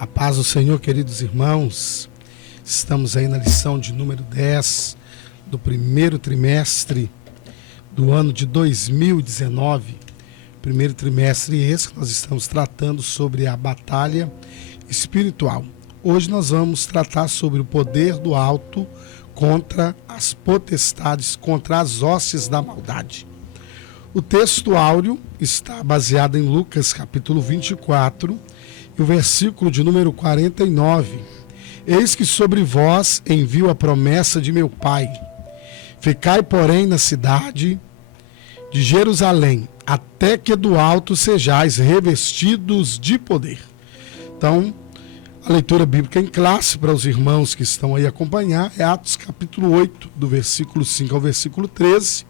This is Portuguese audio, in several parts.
A paz do Senhor, queridos irmãos. Estamos aí na lição de número 10 do primeiro trimestre do ano de 2019. Primeiro trimestre esse que nós estamos tratando sobre a batalha espiritual. Hoje nós vamos tratar sobre o poder do alto contra as potestades, contra as hostes da maldade. O texto áureo está baseado em Lucas capítulo 24, e o versículo de número 49. Eis que sobre vós envio a promessa de meu Pai. Ficai, porém, na cidade de Jerusalém, até que do alto sejais revestidos de poder. Então, a leitura bíblica em classe para os irmãos que estão aí a acompanhar é Atos capítulo 8, do versículo 5 ao versículo 13,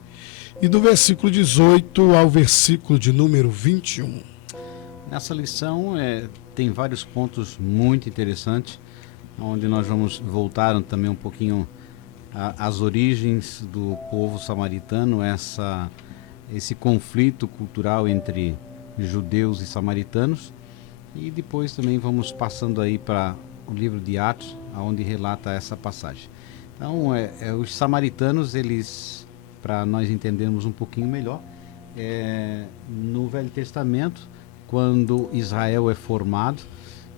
e do versículo 18 ao versículo de número 21. Nessa lição tem vários pontos muito interessantes, onde nós vamos voltar também um pouquinho às origens do povo samaritano, esse conflito cultural entre judeus e samaritanos, e depois também vamos passando aí para o livro de Atos, onde relata essa passagem. Então, os samaritanos, eles, para nós entendermos um pouquinho melhor, no Velho Testamento, quando Israel é formado,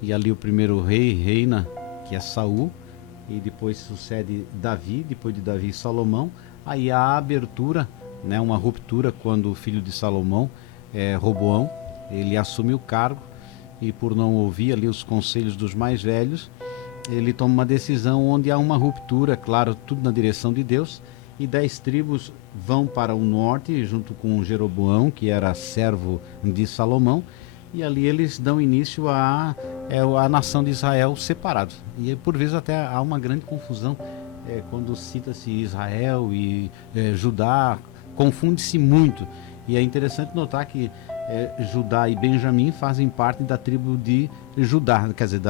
e ali o primeiro rei reina, que é Saul, e depois sucede Davi, depois de Davi Salomão, aí há a abertura, né, uma ruptura quando o filho de Salomão, Roboão, ele assume o cargo, e por não ouvir ali os conselhos dos mais velhos, ele toma uma decisão onde há uma ruptura, claro, tudo na direção de Deus, e 10 tribos vão para o norte, junto com Jeroboão, que era servo de Salomão, e ali eles dão início a nação de Israel separada. E por vezes até há uma grande confusão, quando cita-se Israel e Judá, confunde-se muito. E é interessante notar que Judá e Benjamim fazem parte da tribo de Judá, quer dizer,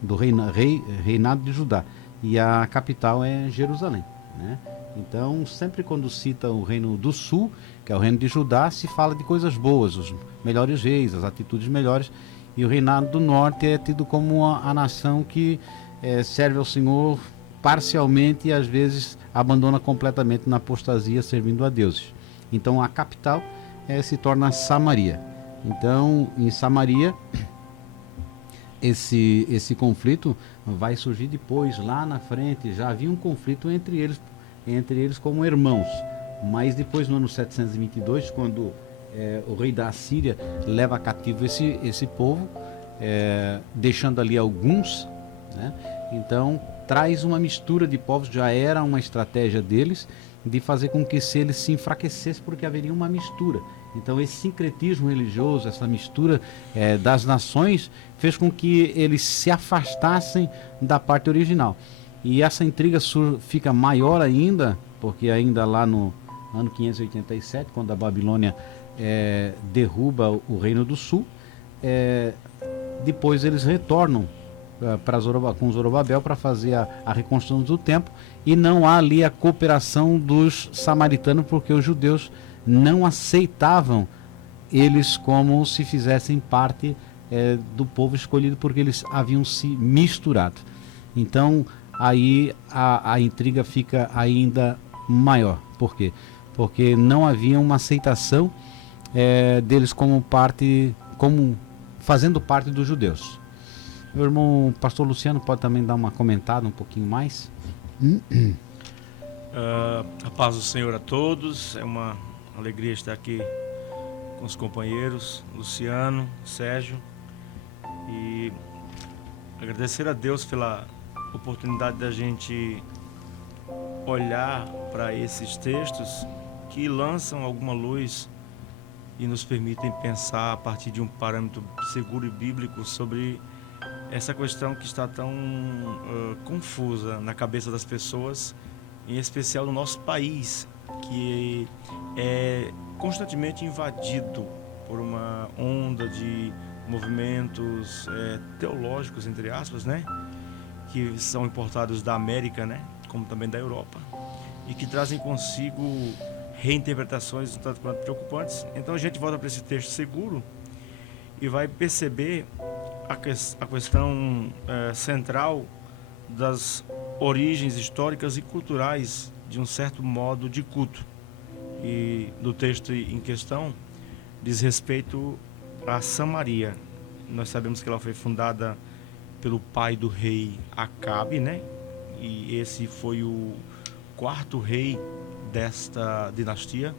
do reinado de Judá. E a capital é Jerusalém, né? Então, sempre quando cita o reino do sul, que é o reino de Judá, se fala de coisas boas, os melhores reis, as atitudes melhores, e o reinado do norte é tido como a nação que serve ao Senhor parcialmente e às vezes abandona completamente na apostasia, servindo a deuses. Então, a capital se torna Samaria. Então, em Samaria, esse conflito vai surgir depois, lá na frente. Já havia um conflito entre eles como irmãos, mas depois, no ano 722, quando o rei da Assíria leva cativo esse povo, deixando ali alguns, né? Então traz uma mistura de povos. Já era uma estratégia deles de fazer com que eles se enfraquecessem, porque haveria uma mistura. Então esse sincretismo religioso, essa mistura das nações, fez com que eles se afastassem da parte original. E essa intriga fica maior ainda, porque ainda lá no ano 587, quando a Babilônia derruba o Reino do Sul, depois eles retornam com Zorobabel para fazer a reconstrução do templo, e não há ali a cooperação dos samaritanos, porque os judeus não aceitavam eles como se fizessem parte do povo escolhido, porque eles haviam se misturado. Então, aí a intriga fica ainda maior. Por quê? Porque não havia uma aceitação deles como fazendo parte dos judeus. Meu irmão pastor Luciano pode também dar uma comentada um pouquinho mais? A paz do Senhor a todos. É uma alegria estar aqui com os companheiros Luciano, Sérgio, e agradecer a Deus pela oportunidade da gente olhar para esses textos que lançam alguma luz e nos permitem pensar a partir de um parâmetro seguro e bíblico sobre essa questão que está tão confusa na cabeça das pessoas, em especial no nosso país, que é constantemente invadido por uma onda de movimentos teológicos, entre aspas, né? Que são importados da América, né? Como também da Europa, e que trazem consigo reinterpretações um tanto quanto preocupantes. Então a gente volta para esse texto seguro e vai perceber a questão central das origens históricas e culturais de um certo modo de culto. E do texto em questão diz respeito a Samaria. Nós sabemos que ela foi fundada pelo pai do rei Acabe, né? E esse foi o quarto rei desta dinastia,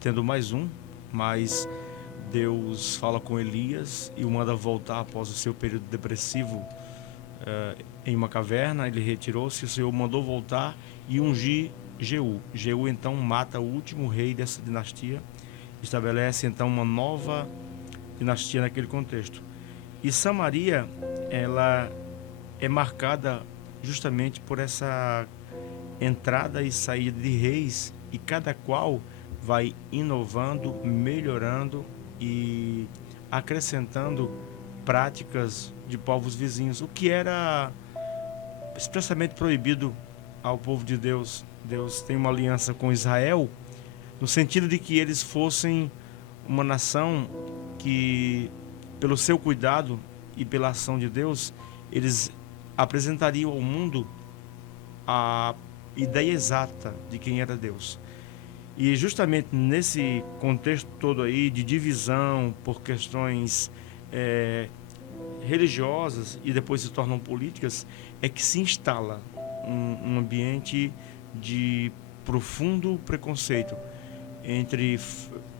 tendo mais um, mas Deus fala com Elias e o manda voltar após o seu período depressivo em uma caverna. Ele retirou-se, o Senhor mandou voltar e ungir Jeú. Jeú então mata o último rei dessa dinastia, estabelece então uma nova dinastia naquele contexto. E Samaria, ela é marcada justamente por essa entrada e saída de reis, e cada qual vai inovando, melhorando e acrescentando práticas de povos vizinhos, o que era expressamente proibido ao povo de Deus. Deus tem uma aliança com Israel, no sentido de que eles fossem uma nação que, pelo seu cuidado e pela ação de Deus, eles apresentariam ao mundo a ideia exata de quem era Deus. E justamente nesse contexto todo aí de divisão por questões religiosas e depois se tornam políticas, é que se instala um ambiente de profundo preconceito entre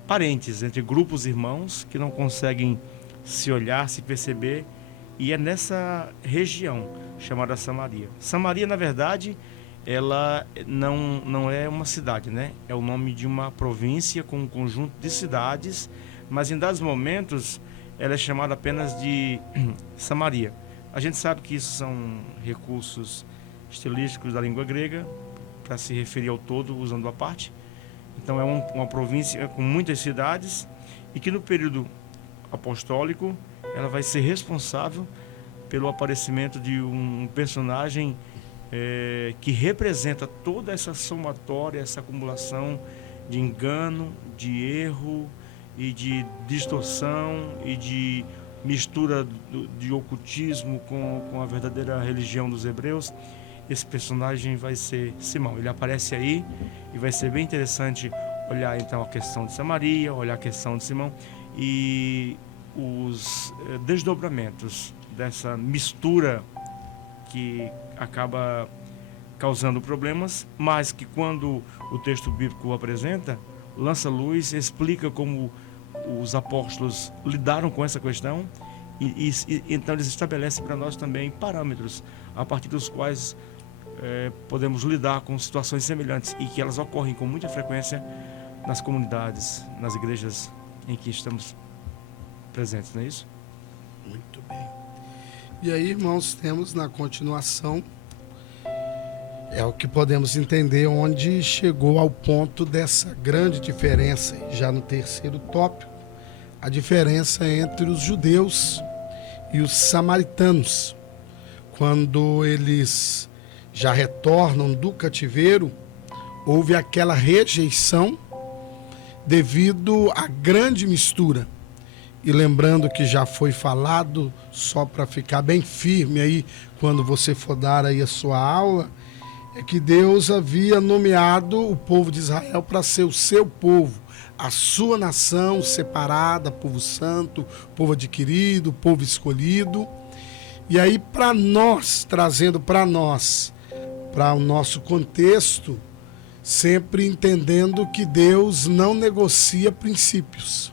parentes, entre grupos irmãos que não conseguem se olhar, se perceber, e é nessa região chamada Samaria. Samaria, na verdade, ela não é uma cidade, né? É o nome de uma província com um conjunto de cidades, mas em dados momentos ela é chamada apenas de Samaria. A gente sabe que isso são recursos estilísticos da língua grega para se referir ao todo, usando a parte. Então é uma província com muitas cidades e que no período apostólico ela vai ser responsável pelo aparecimento de um personagem que representa toda essa somatória, essa acumulação de engano, de erro e de distorção e de mistura de ocultismo com a verdadeira religião dos hebreus. Esse personagem vai ser Simão. Ele aparece aí e vai ser bem interessante olhar então a questão de Samaria, olhar a questão de Simão e os desdobramentos dessa mistura que acaba causando problemas, mas que quando o texto bíblico o apresenta, lança luz, explica como os apóstolos lidaram com essa questão e então eles estabelecem para nós também parâmetros a partir dos quais podemos lidar com situações semelhantes e que elas ocorrem com muita frequência nas comunidades, nas igrejas em que estamos presentes, não é isso? Muito bem. E aí, irmãos, temos na continuação, é o que podemos entender onde chegou ao ponto dessa grande diferença, já no terceiro tópico, a diferença entre os judeus e os samaritanos. Quando eles já retornam do cativeiro, houve aquela rejeição devido à grande mistura. E lembrando que já foi falado, só para ficar bem firme aí, quando você for dar aí a sua aula, é que Deus havia nomeado o povo de Israel para ser o seu povo, a sua nação separada, povo santo, povo adquirido, povo escolhido. E aí para nós, trazendo para nós, para o nosso contexto, sempre entendendo que Deus não negocia princípios.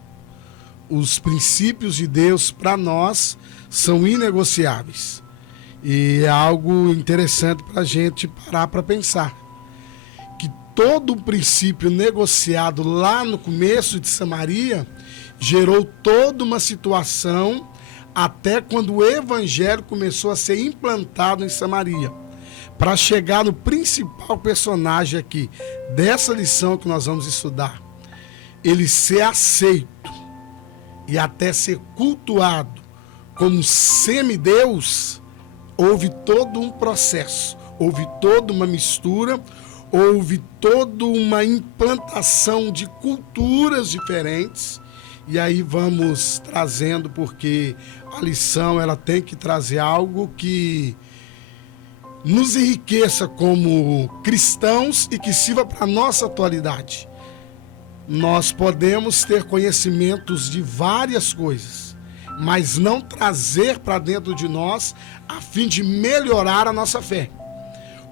Os princípios de Deus para nós são inegociáveis. E é algo interessante para a gente parar para pensar. Que todo o princípio negociado lá no começo de Samaria gerou toda uma situação até quando o evangelho começou a ser implantado em Samaria. Para chegar no principal personagem aqui dessa lição que nós vamos estudar. Ele ser aceito e até ser cultuado como semideus, houve todo um processo, houve toda uma mistura, houve toda uma implantação de culturas diferentes E aí vamos trazendo, porque a lição ela tem que trazer algo que nos enriqueça como cristãos e que sirva para a nossa atualidade. Nós podemos ter conhecimentos de várias coisas, mas não trazer para dentro de nós a fim de melhorar a nossa fé.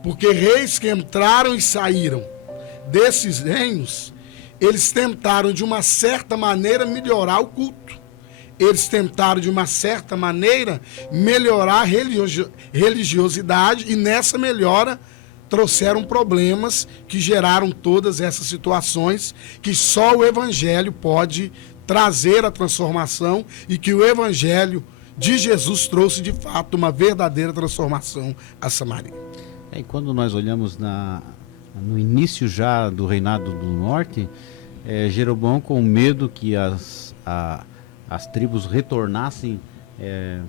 Porque reis que entraram e saíram desses reinos, eles tentaram de uma certa maneira melhorar o culto. Eles tentaram de uma certa maneira melhorar a religiosidade, e nessa melhora trouxeram problemas que geraram todas essas situações que só o Evangelho pode trazer a transformação, e que o Evangelho de Jesus trouxe de fato uma verdadeira transformação a Samaria. E quando nós olhamos no início já do reinado do norte, Jeroboão, com medo que as tribos retornassem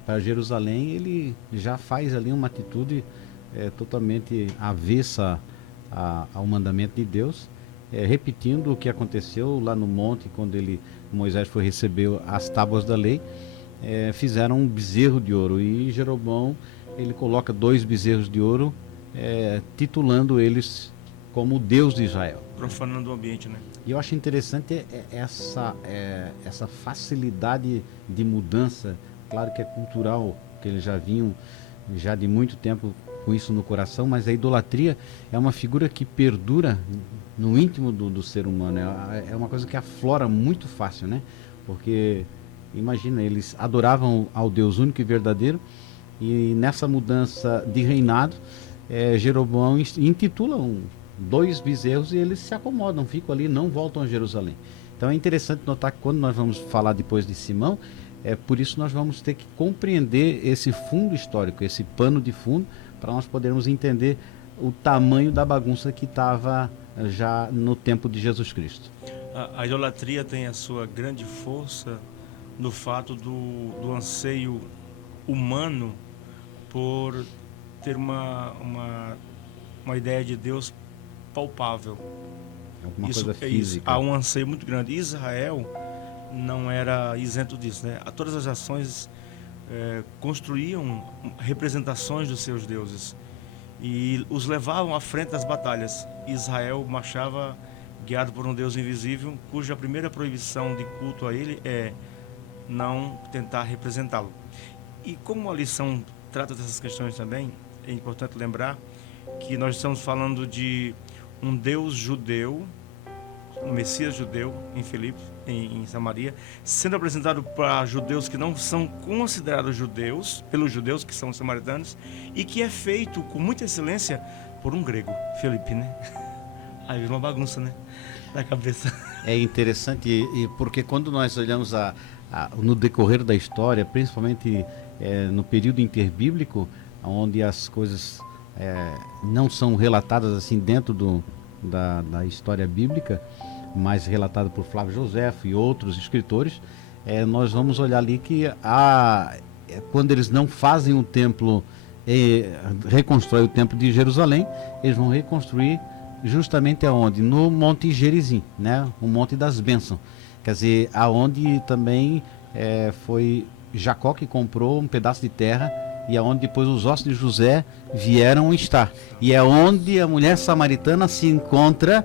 para Jerusalém, ele já faz ali uma atitude totalmente avessa ao mandamento de Deus, repetindo o que aconteceu lá no monte, quando Moisés foi receber as tábuas da lei. Fizeram um bezerro de ouro, e Jeroboão ele coloca 2 bezerros de ouro, titulando eles como o Deus de Israel. Profanando o ambiente, né? E eu acho interessante essa facilidade de mudança. Claro que é cultural, que eles já vinham já de muito tempo com isso no coração, mas a idolatria é uma figura que perdura no íntimo do ser humano. É uma coisa que aflora muito fácil, né? Porque, imagina, eles adoravam ao Deus único e verdadeiro, e nessa mudança de reinado, Jeroboão intitula 2 bezerros, e eles se acomodam, ficam ali, não voltam a Jerusalém. Então é interessante notar que quando nós vamos falar depois de Simão, por isso nós vamos ter que compreender esse fundo histórico, esse pano de fundo, para nós podermos entender o tamanho da bagunça que estava já no tempo de Jesus Cristo. A idolatria tem a sua grande força no fato do anseio humano por ter uma ideia de Deus palpável. Alguma coisa física. Há um anseio muito grande. Israel não era isento disso, né? Todas as nações construíam representações dos seus deuses e os levavam à frente das batalhas. Israel marchava guiado por um Deus invisível, cuja primeira proibição de culto a ele é não tentar representá-lo. E como a lição trata dessas questões também, é importante lembrar que nós estamos falando de um Deus judeu, um Messias judeu em Filipos, em Samaria, sendo apresentado para judeus que não são considerados judeus, pelos judeus que são samaritanos, e que é feito com muita excelência por um grego, Felipe, né? Aí uma bagunça, né? Na cabeça. É interessante, porque quando nós olhamos no decorrer da história, principalmente no período interbíblico, onde as coisas não são relatadas assim dentro da história bíblica, mas relatado por Flávio Joséfo e outros escritores, nós vamos olhar ali que quando eles não fazem o templo, reconstrói o templo de Jerusalém, eles vão reconstruir justamente aonde? No Monte Gerizim, né? O Monte das Bênçãos. Quer dizer, aonde também foi Jacó que comprou um pedaço de terra, e aonde depois os ossos de José vieram estar. E é onde a mulher samaritana se encontra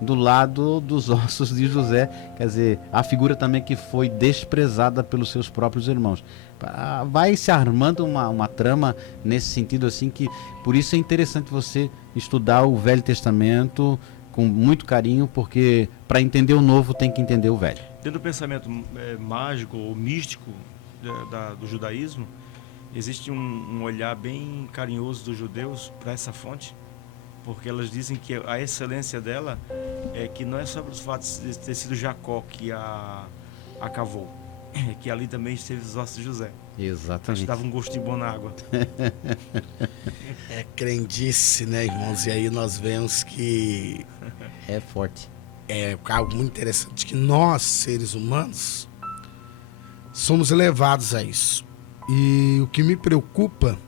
do lado dos ossos de José. Quer dizer, a figura também que foi desprezada pelos seus próprios irmãos. Vai se armando uma trama nesse sentido assim, que por isso é interessante você estudar o Velho Testamento com muito carinho, porque para entender o Novo tem que entender o Velho. Dentro do pensamento mágico ou místico do judaísmo, existe um olhar bem carinhoso dos judeus para essa fonte, porque elas dizem que a excelência dela é que não é só pelos fatos de ter sido Jacó que a cavou, é que ali também esteve os ossos de José. Exatamente. Dava um gostinho bom na água. É crendice, né, irmãos? E aí nós vemos que é forte. É algo muito interessante, que nós, seres humanos, somos levados a isso. E o que me preocupa,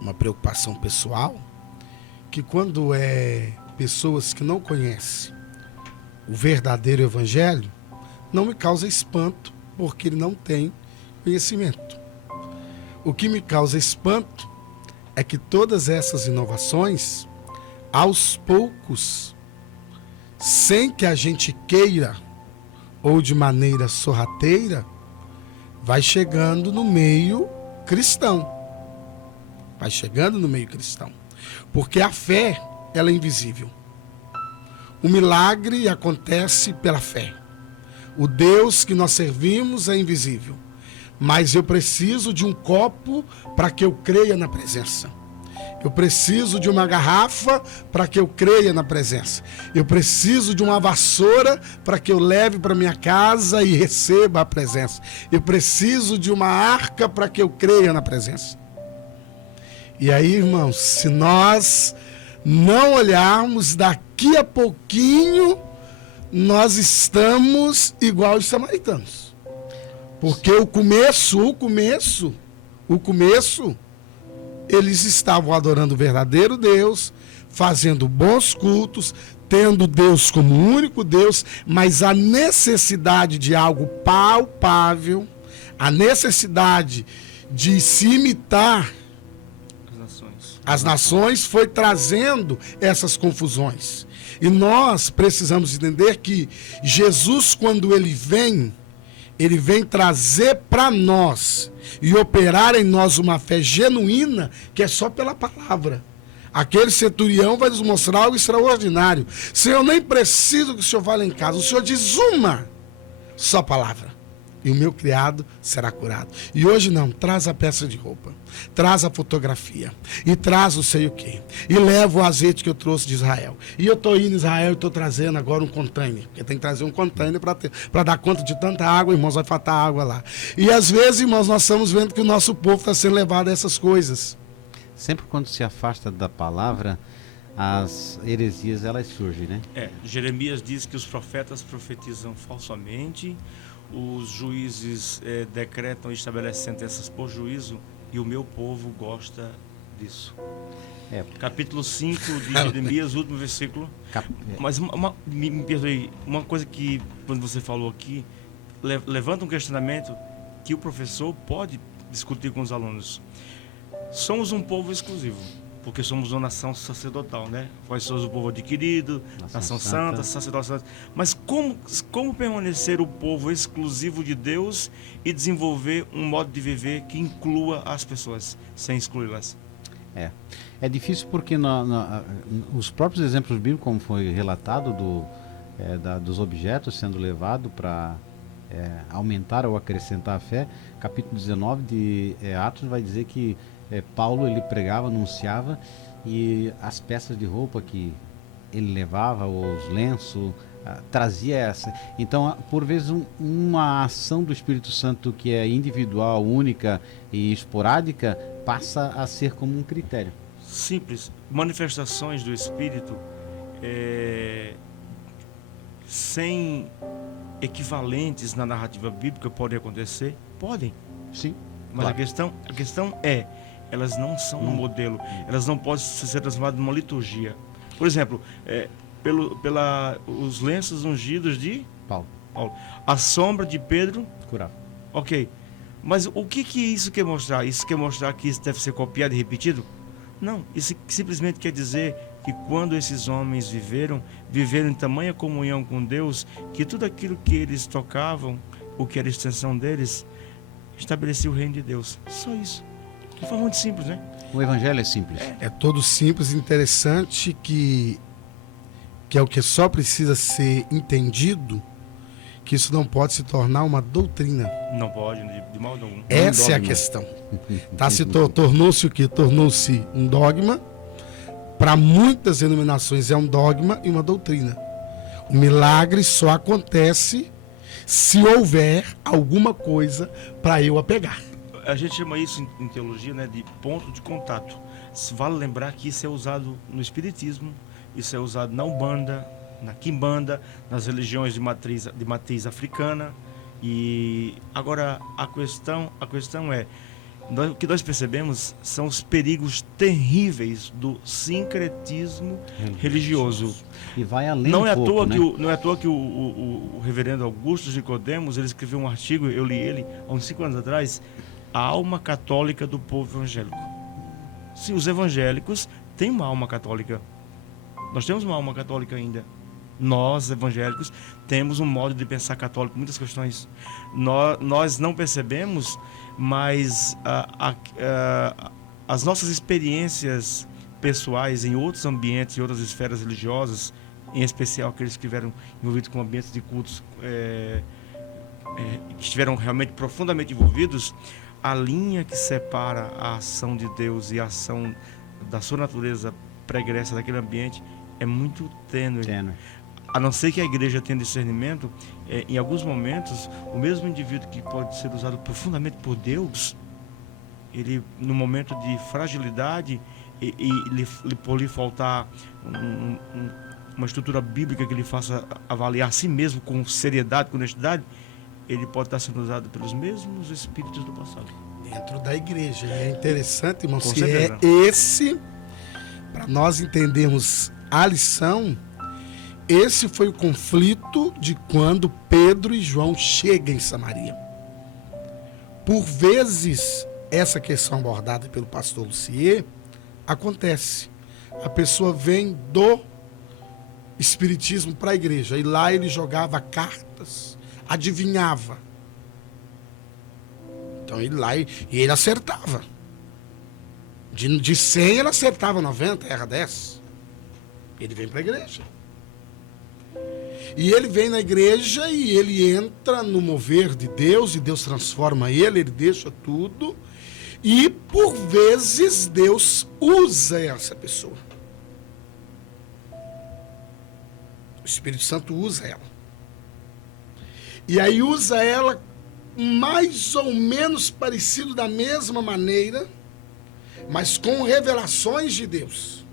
uma preocupação pessoal, que quando pessoas que não conhecem o verdadeiro evangelho, não me causa espanto, porque ele não tem conhecimento. O que me causa espanto é que todas essas inovações, aos poucos, sem que a gente queira ou de maneira sorrateira, vai chegando no meio cristão. Vai chegando no meio cristão. Porque a fé, ela é invisível. O milagre acontece pela fé. O Deus que nós servimos é invisível. Mas eu preciso de um copo para que eu creia na presença. Eu preciso de uma garrafa para que eu creia na presença. Eu preciso de uma vassoura para que eu leve para minha casa e receba a presença. Eu preciso de uma arca para que eu creia na presença. E aí, irmãos, se nós não olharmos, daqui a pouquinho nós estamos igual os samaritanos. Porque o começo, eles estavam adorando o verdadeiro Deus, fazendo bons cultos, tendo Deus como único Deus, mas a necessidade de algo palpável, a necessidade de se imitar as nações foi trazendo essas confusões. E nós precisamos entender que Jesus, quando ele vem trazer para nós e operar em nós uma fé genuína, que é só pela palavra. Aquele centurião vai nos mostrar algo extraordinário. Senhor, eu nem preciso que o Senhor vá lá em casa. O Senhor diz uma só palavra, e o meu criado será curado. E hoje não, traz a peça de roupa, traz a fotografia, e traz não sei o quê, e leva o azeite que eu trouxe de Israel. E eu estou indo em Israel e estou trazendo agora um container, porque tem que trazer um container para dar conta de tanta água, irmãos, vai faltar água lá. E às vezes, irmãos, nós estamos vendo que o nosso povo está sendo levado a essas coisas. Sempre quando se afasta da palavra, as heresias elas surgem, né? Jeremias diz que os profetas profetizam falsamente, os juízes decretam e estabelecem sentenças por juízo, e o meu povo gosta disso. Capítulo 5 de Jeremias, último versículo. Mas me perdoe, uma coisa que quando você falou aqui, levanta um questionamento que o professor pode discutir com os alunos. Somos um povo exclusivo, porque somos uma nação sacerdotal, né? Nós somos o povo adquirido, nação santa, sacerdócio. Mas como permanecer o povo exclusivo de Deus e desenvolver um modo de viver que inclua as pessoas, sem excluí-las? É difícil porque os próprios exemplos bíblicos, como foi relatado dos objetos sendo levados para aumentar ou acrescentar a fé, capítulo 19 de Atos vai dizer que Paulo ele pregava, anunciava, e as peças de roupa que ele levava, os lenços, trazia essa. Então, por vezes, uma ação do Espírito Santo que é individual, única e esporádica, passa a ser como um critério. Simples. Manifestações do Espírito sem equivalentes na narrativa bíblica podem acontecer? Podem. Sim. Mas claro. a questão é, elas não são um modelo, elas não podem ser transformadas numa liturgia. Por exemplo, os lenços ungidos de Paulo. A sombra de Pedro curava. Ok. Mas o que isso quer mostrar? Isso quer mostrar que isso deve ser copiado e repetido? Não. Isso simplesmente quer dizer que quando esses homens viveram em tamanha comunhão com Deus, que tudo aquilo que eles tocavam, o que era a extensão deles, estabelecia o reino de Deus. Só isso. De forma muito simples, né? O evangelho é simples. É todo simples, interessante, que é o que só precisa ser entendido, que isso não pode se tornar uma doutrina. Não pode, de modo algum. Essa é a questão. Tornou-se o quê? Tornou-se um dogma. Para muitas denominações é um dogma e uma doutrina. O milagre só acontece se houver alguma coisa para eu apegar. A gente chama isso em teologia, né, de ponto de contato. Vale lembrar que isso é usado no espiritismo, isso é usado na Umbanda, na Quimbanda, nas religiões de matriz africana. E agora a questão é, o que nós percebemos são os perigos terríveis do sincretismo religioso. E vai além Não é à pouco, toa né? não é à toa que o reverendo Augusto Nicodemos, ele escreveu um artigo, eu li ele há uns 5 anos atrás, A Alma Católica do Povo Evangélico. Sim, os evangélicos têm uma alma católica. Nós temos uma alma católica ainda. Nós, evangélicos, temos um modo de pensar católico, muitas questões. Nós não percebemos, mas as nossas experiências pessoais em outros ambientes, em outras esferas religiosas, em especial aqueles que estiveram envolvidos com ambientes de cultos, que estiveram realmente profundamente envolvidos, a linha que separa a ação de Deus e a ação da sua natureza pregressa daquele ambiente é muito tênue. A não ser que a igreja tenha discernimento, em alguns momentos, o mesmo indivíduo que pode ser usado profundamente por Deus, ele, no momento de fragilidade, por lhe faltar uma estrutura bíblica que lhe faça avaliar a si mesmo com seriedade, com honestidade, ele pode estar sendo usado pelos mesmos espíritos do passado. Dentro da igreja. E é interessante, irmãos, Com que certeza. é esse, para nós entendermos a lição, esse foi o conflito de quando Pedro e João chegam em Samaria. Por vezes, essa questão abordada pelo pastor Lucier acontece. A pessoa vem do espiritismo para a igreja e lá ele jogava cartas, adivinhava. Então ele lá e ele acertava. De 100 ele acertava 90, erra 10. Ele vem para a igreja. E ele vem na igreja e ele entra no mover de Deus e Deus transforma ele deixa tudo. E por vezes Deus usa essa pessoa. O Espírito Santo usa ela. E aí usa ela mais ou menos parecido da mesma maneira, mas com revelações de Deus.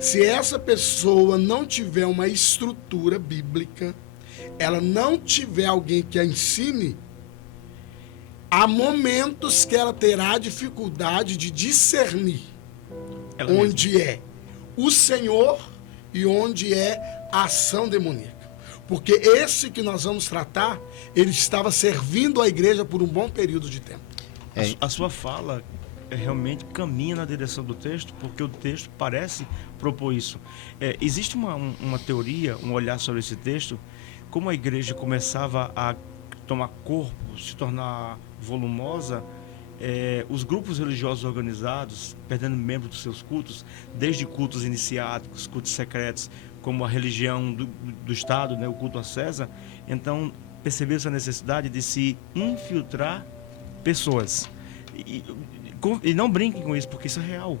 Se essa pessoa não tiver uma estrutura bíblica, ela não tiver alguém que a ensine, há momentos que ela terá dificuldade de discernir Ela onde mesma. é o Senhor e onde é a ação demoníaca. Porque esse que nós vamos tratar, ele estava servindo a igreja por um bom período de tempo. A sua fala realmente caminha na direção do texto, porque o texto parece propor isso. Existe uma teoria, um olhar sobre esse texto, como a igreja começava a tomar corpo, se tornar volumosa, os grupos religiosos organizados, perdendo membros dos seus cultos, desde cultos iniciáticos, cultos secretos, como a religião do Estado, né, o culto a César, então percebeu-se a necessidade de se infiltrar pessoas. E não brinquem com isso, porque isso é real.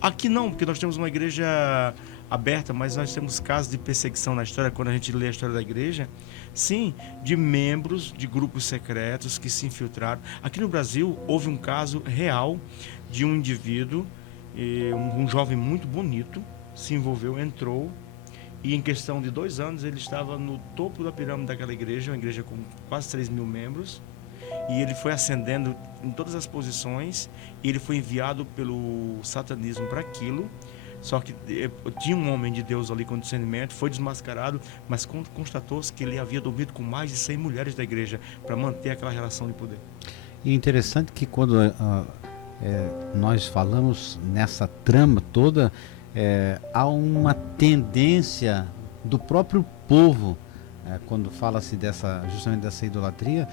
Aqui não, porque nós temos uma igreja aberta, mas nós temos casos de perseguição na história, quando a gente lê a história da igreja, sim, de membros de grupos secretos que se infiltraram. Aqui no Brasil, houve um caso real de um indivíduo, um jovem muito bonito, se envolveu, entrou, e em questão de 2 anos ele estava no topo da pirâmide daquela igreja, uma igreja com quase 3 mil membros, e ele foi ascendendo em todas as posições, e ele foi enviado pelo satanismo para aquilo. Só que tinha um homem de Deus ali com discernimento, foi desmascarado, mas constatou-se que ele havia dormido com mais de 100 mulheres da igreja para manter aquela relação de poder. E interessante que quando nós falamos nessa trama toda, há uma tendência do próprio povo, quando fala-se justamente dessa idolatria,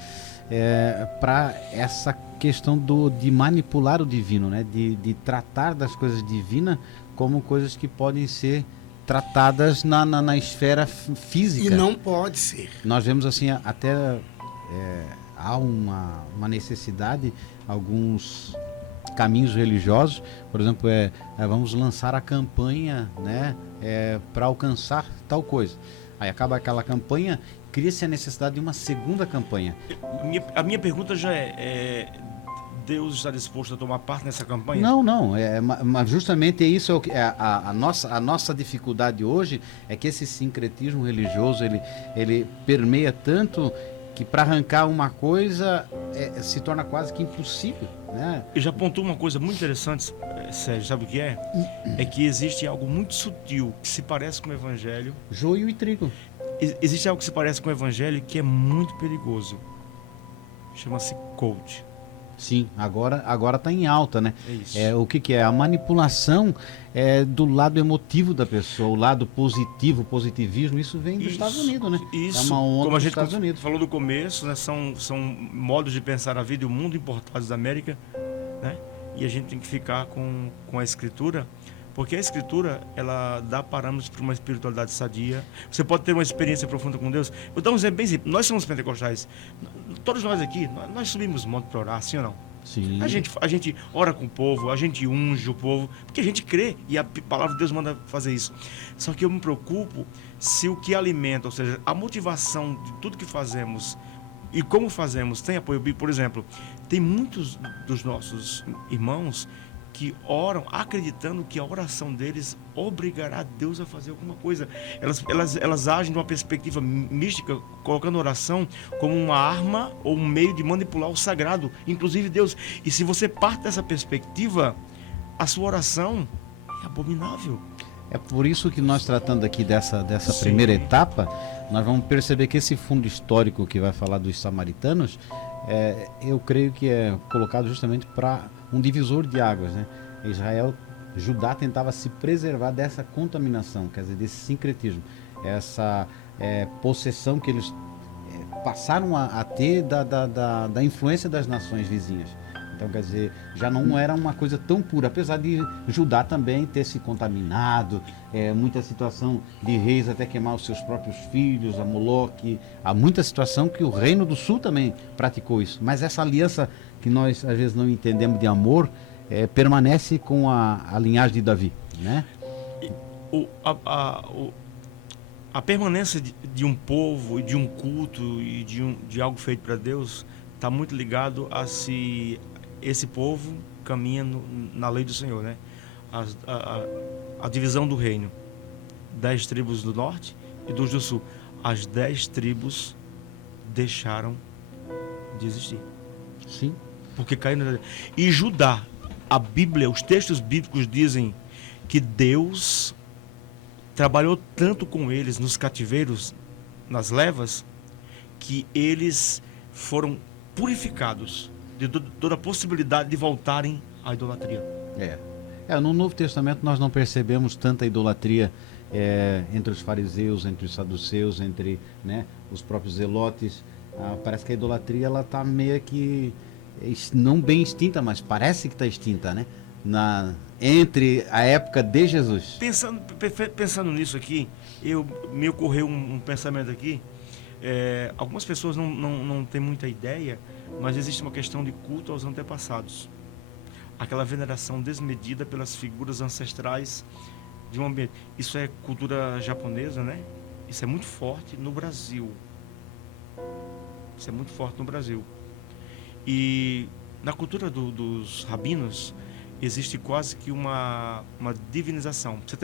para essa questão de manipular o divino, né? de tratar das coisas divinas como coisas que podem ser tratadas na esfera física. E não pode ser. Nós vemos assim, até há uma necessidade, alguns caminhos religiosos, por exemplo, vamos lançar a campanha, né, para alcançar tal coisa. Aí acaba aquela campanha, cria-se a necessidade de uma segunda campanha. A minha pergunta já Deus está disposto a tomar parte nessa campanha? Não, mas justamente isso a nossa dificuldade hoje é que esse sincretismo religioso ele permeia tanto que para arrancar uma coisa se torna quase que impossível, né? Eu já apontou uma coisa muito interessante, Sérgio, sabe o que é? É que existe algo muito sutil que se parece com o evangelho. Joio e trigo. Existe algo que se parece com o evangelho que é muito perigoso. Chama-se coach. Sim, agora está em alta, né? É isso. O que é? A manipulação do lado emotivo da pessoa, o lado positivo, o positivismo, isso vem dos Estados Unidos, né? Isso, é uma onda como a dos gente Estados Unidos. falou no começo, né? São modos de pensar a vida e o mundo importados da América, né? E a gente tem que ficar com a Escritura, porque a Escritura, ela dá parâmetros para uma espiritualidade sadia. Você pode ter uma experiência profunda com Deus. Vou dar um exemplo bem simples. Nós somos pentecostais. Todos nós aqui, nós subimos monte para orar, sim ou não? Sim. A gente ora com o povo, a gente unge o povo, porque a gente crê e a palavra de Deus manda fazer isso. Só que eu me preocupo se o que alimenta, ou seja, a motivação de tudo que fazemos e como fazemos tem apoio bíblico. Por exemplo, tem muitos dos nossos irmãos que oram acreditando que a oração deles obrigará Deus a fazer alguma coisa. Elas agem de uma perspectiva mística, colocando a oração como uma arma ou um meio de manipular o sagrado, inclusive Deus. E se você parte dessa perspectiva, a sua oração é abominável. É por isso que nós, tratando aqui dessa Sim. primeira etapa, nós vamos perceber que esse fundo histórico que vai falar dos samaritanos, eu creio que é colocado justamente para um divisor de águas, né? Judá tentava se preservar dessa contaminação, quer dizer, desse sincretismo, essa possessão que eles passaram a ter da influência das nações vizinhas. Então, quer dizer, já não era uma coisa tão pura, apesar de Judá também ter se contaminado, muita situação de reis até queimar os seus próprios filhos, a Moloque, há muita situação que o Reino do Sul também praticou isso. Mas essa aliança que nós às vezes não entendemos de amor, permanece com a linhagem de Davi, né? A permanência de um povo, de um culto e de algo feito para Deus está muito ligado a se esse povo caminha na lei do Senhor, né? A divisão do reino, 10 tribos do norte e 2 do sul. As 10 tribos deixaram de existir. Sim. Porque caíram. E Judá, a Bíblia, os textos bíblicos dizem que Deus trabalhou tanto com eles nos cativeiros, nas levas, que eles foram purificados de toda a possibilidade de voltarem à idolatria. No Novo Testamento nós não percebemos tanta idolatria entre os fariseus, entre os saduceus, entre, né, os próprios zelotes. Parece que a idolatria ela está meio que não bem extinta, mas parece que está extinta, né? Entre a época de Jesus. Pensando nisso aqui, me ocorreu um pensamento aqui. Algumas pessoas não têm muita ideia, mas existe uma questão de culto aos antepassados. Aquela veneração desmedida pelas figuras ancestrais de um ambiente. Isso é cultura japonesa, né? Isso é muito forte no Brasil. E na cultura dos rabinos existe quase que uma divinização. Pra você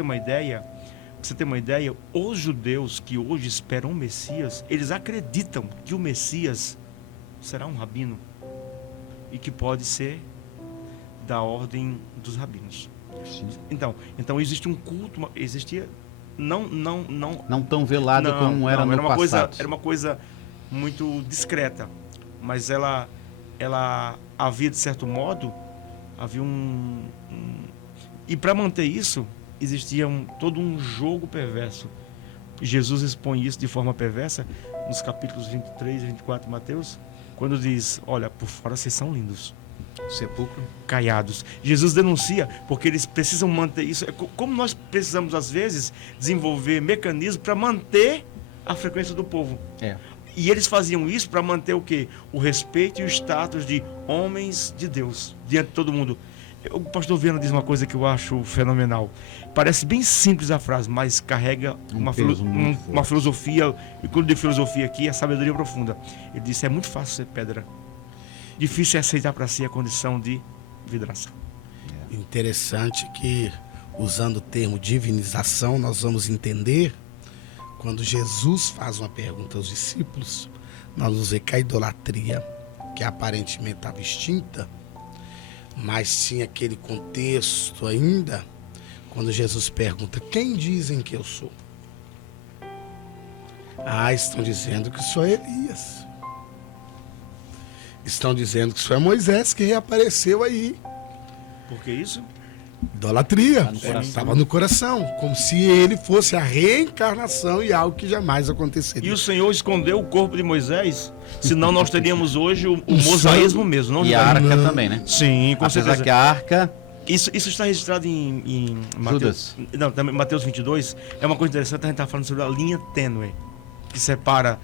ter uma ideia, os judeus que hoje esperam o Messias, eles acreditam que o Messias será um rabino e que pode ser da ordem dos rabinos. Sim. Então existe um culto, existia não tão velada como era no passado. Era uma coisa muito discreta, mas ela havia, de certo modo, havia e para manter isso existia todo um jogo perverso. Jesus expõe isso de forma perversa nos capítulos 23 e 24 de Mateus, quando diz: olha, por fora vocês são lindos, sepulcro caiados. Jesus denuncia porque eles precisam manter isso. Como nós precisamos às vezes desenvolver mecanismos para manter a frequência do povo. E eles faziam isso para manter o quê? O respeito e o status de homens de Deus diante de todo mundo. O pastor Viana diz uma coisa que eu acho fenomenal. Parece bem simples a frase, mas carrega uma filosofia. E quando eu digo filosofia aqui, é sabedoria profunda. Ele disse: é muito fácil ser pedra, difícil é aceitar para si a condição de vidraça. Interessante que, usando o termo divinização, nós vamos entender quando Jesus faz uma pergunta aos discípulos: nós vamos ver que a idolatria, que aparentemente estava extinta, mas tinha aquele contexto ainda, quando Jesus pergunta: quem dizem que eu sou? Ah, estão dizendo que sou Elias. Estão dizendo que sou Moisés que reapareceu aí. Por que isso? Idolatria. Tá Estava no coração. Como se ele fosse a reencarnação e algo que jamais aconteceria. E o Senhor escondeu o corpo de Moisés, senão nós teríamos hoje o mosaísmo mesmo. Não E a arca também, né? Sim, com Apesar certeza. que a arca... Isso está registrado em Mateus. Judas. Não, também Mateus 22. É uma coisa interessante, a gente está falando sobre a linha tênue que separa,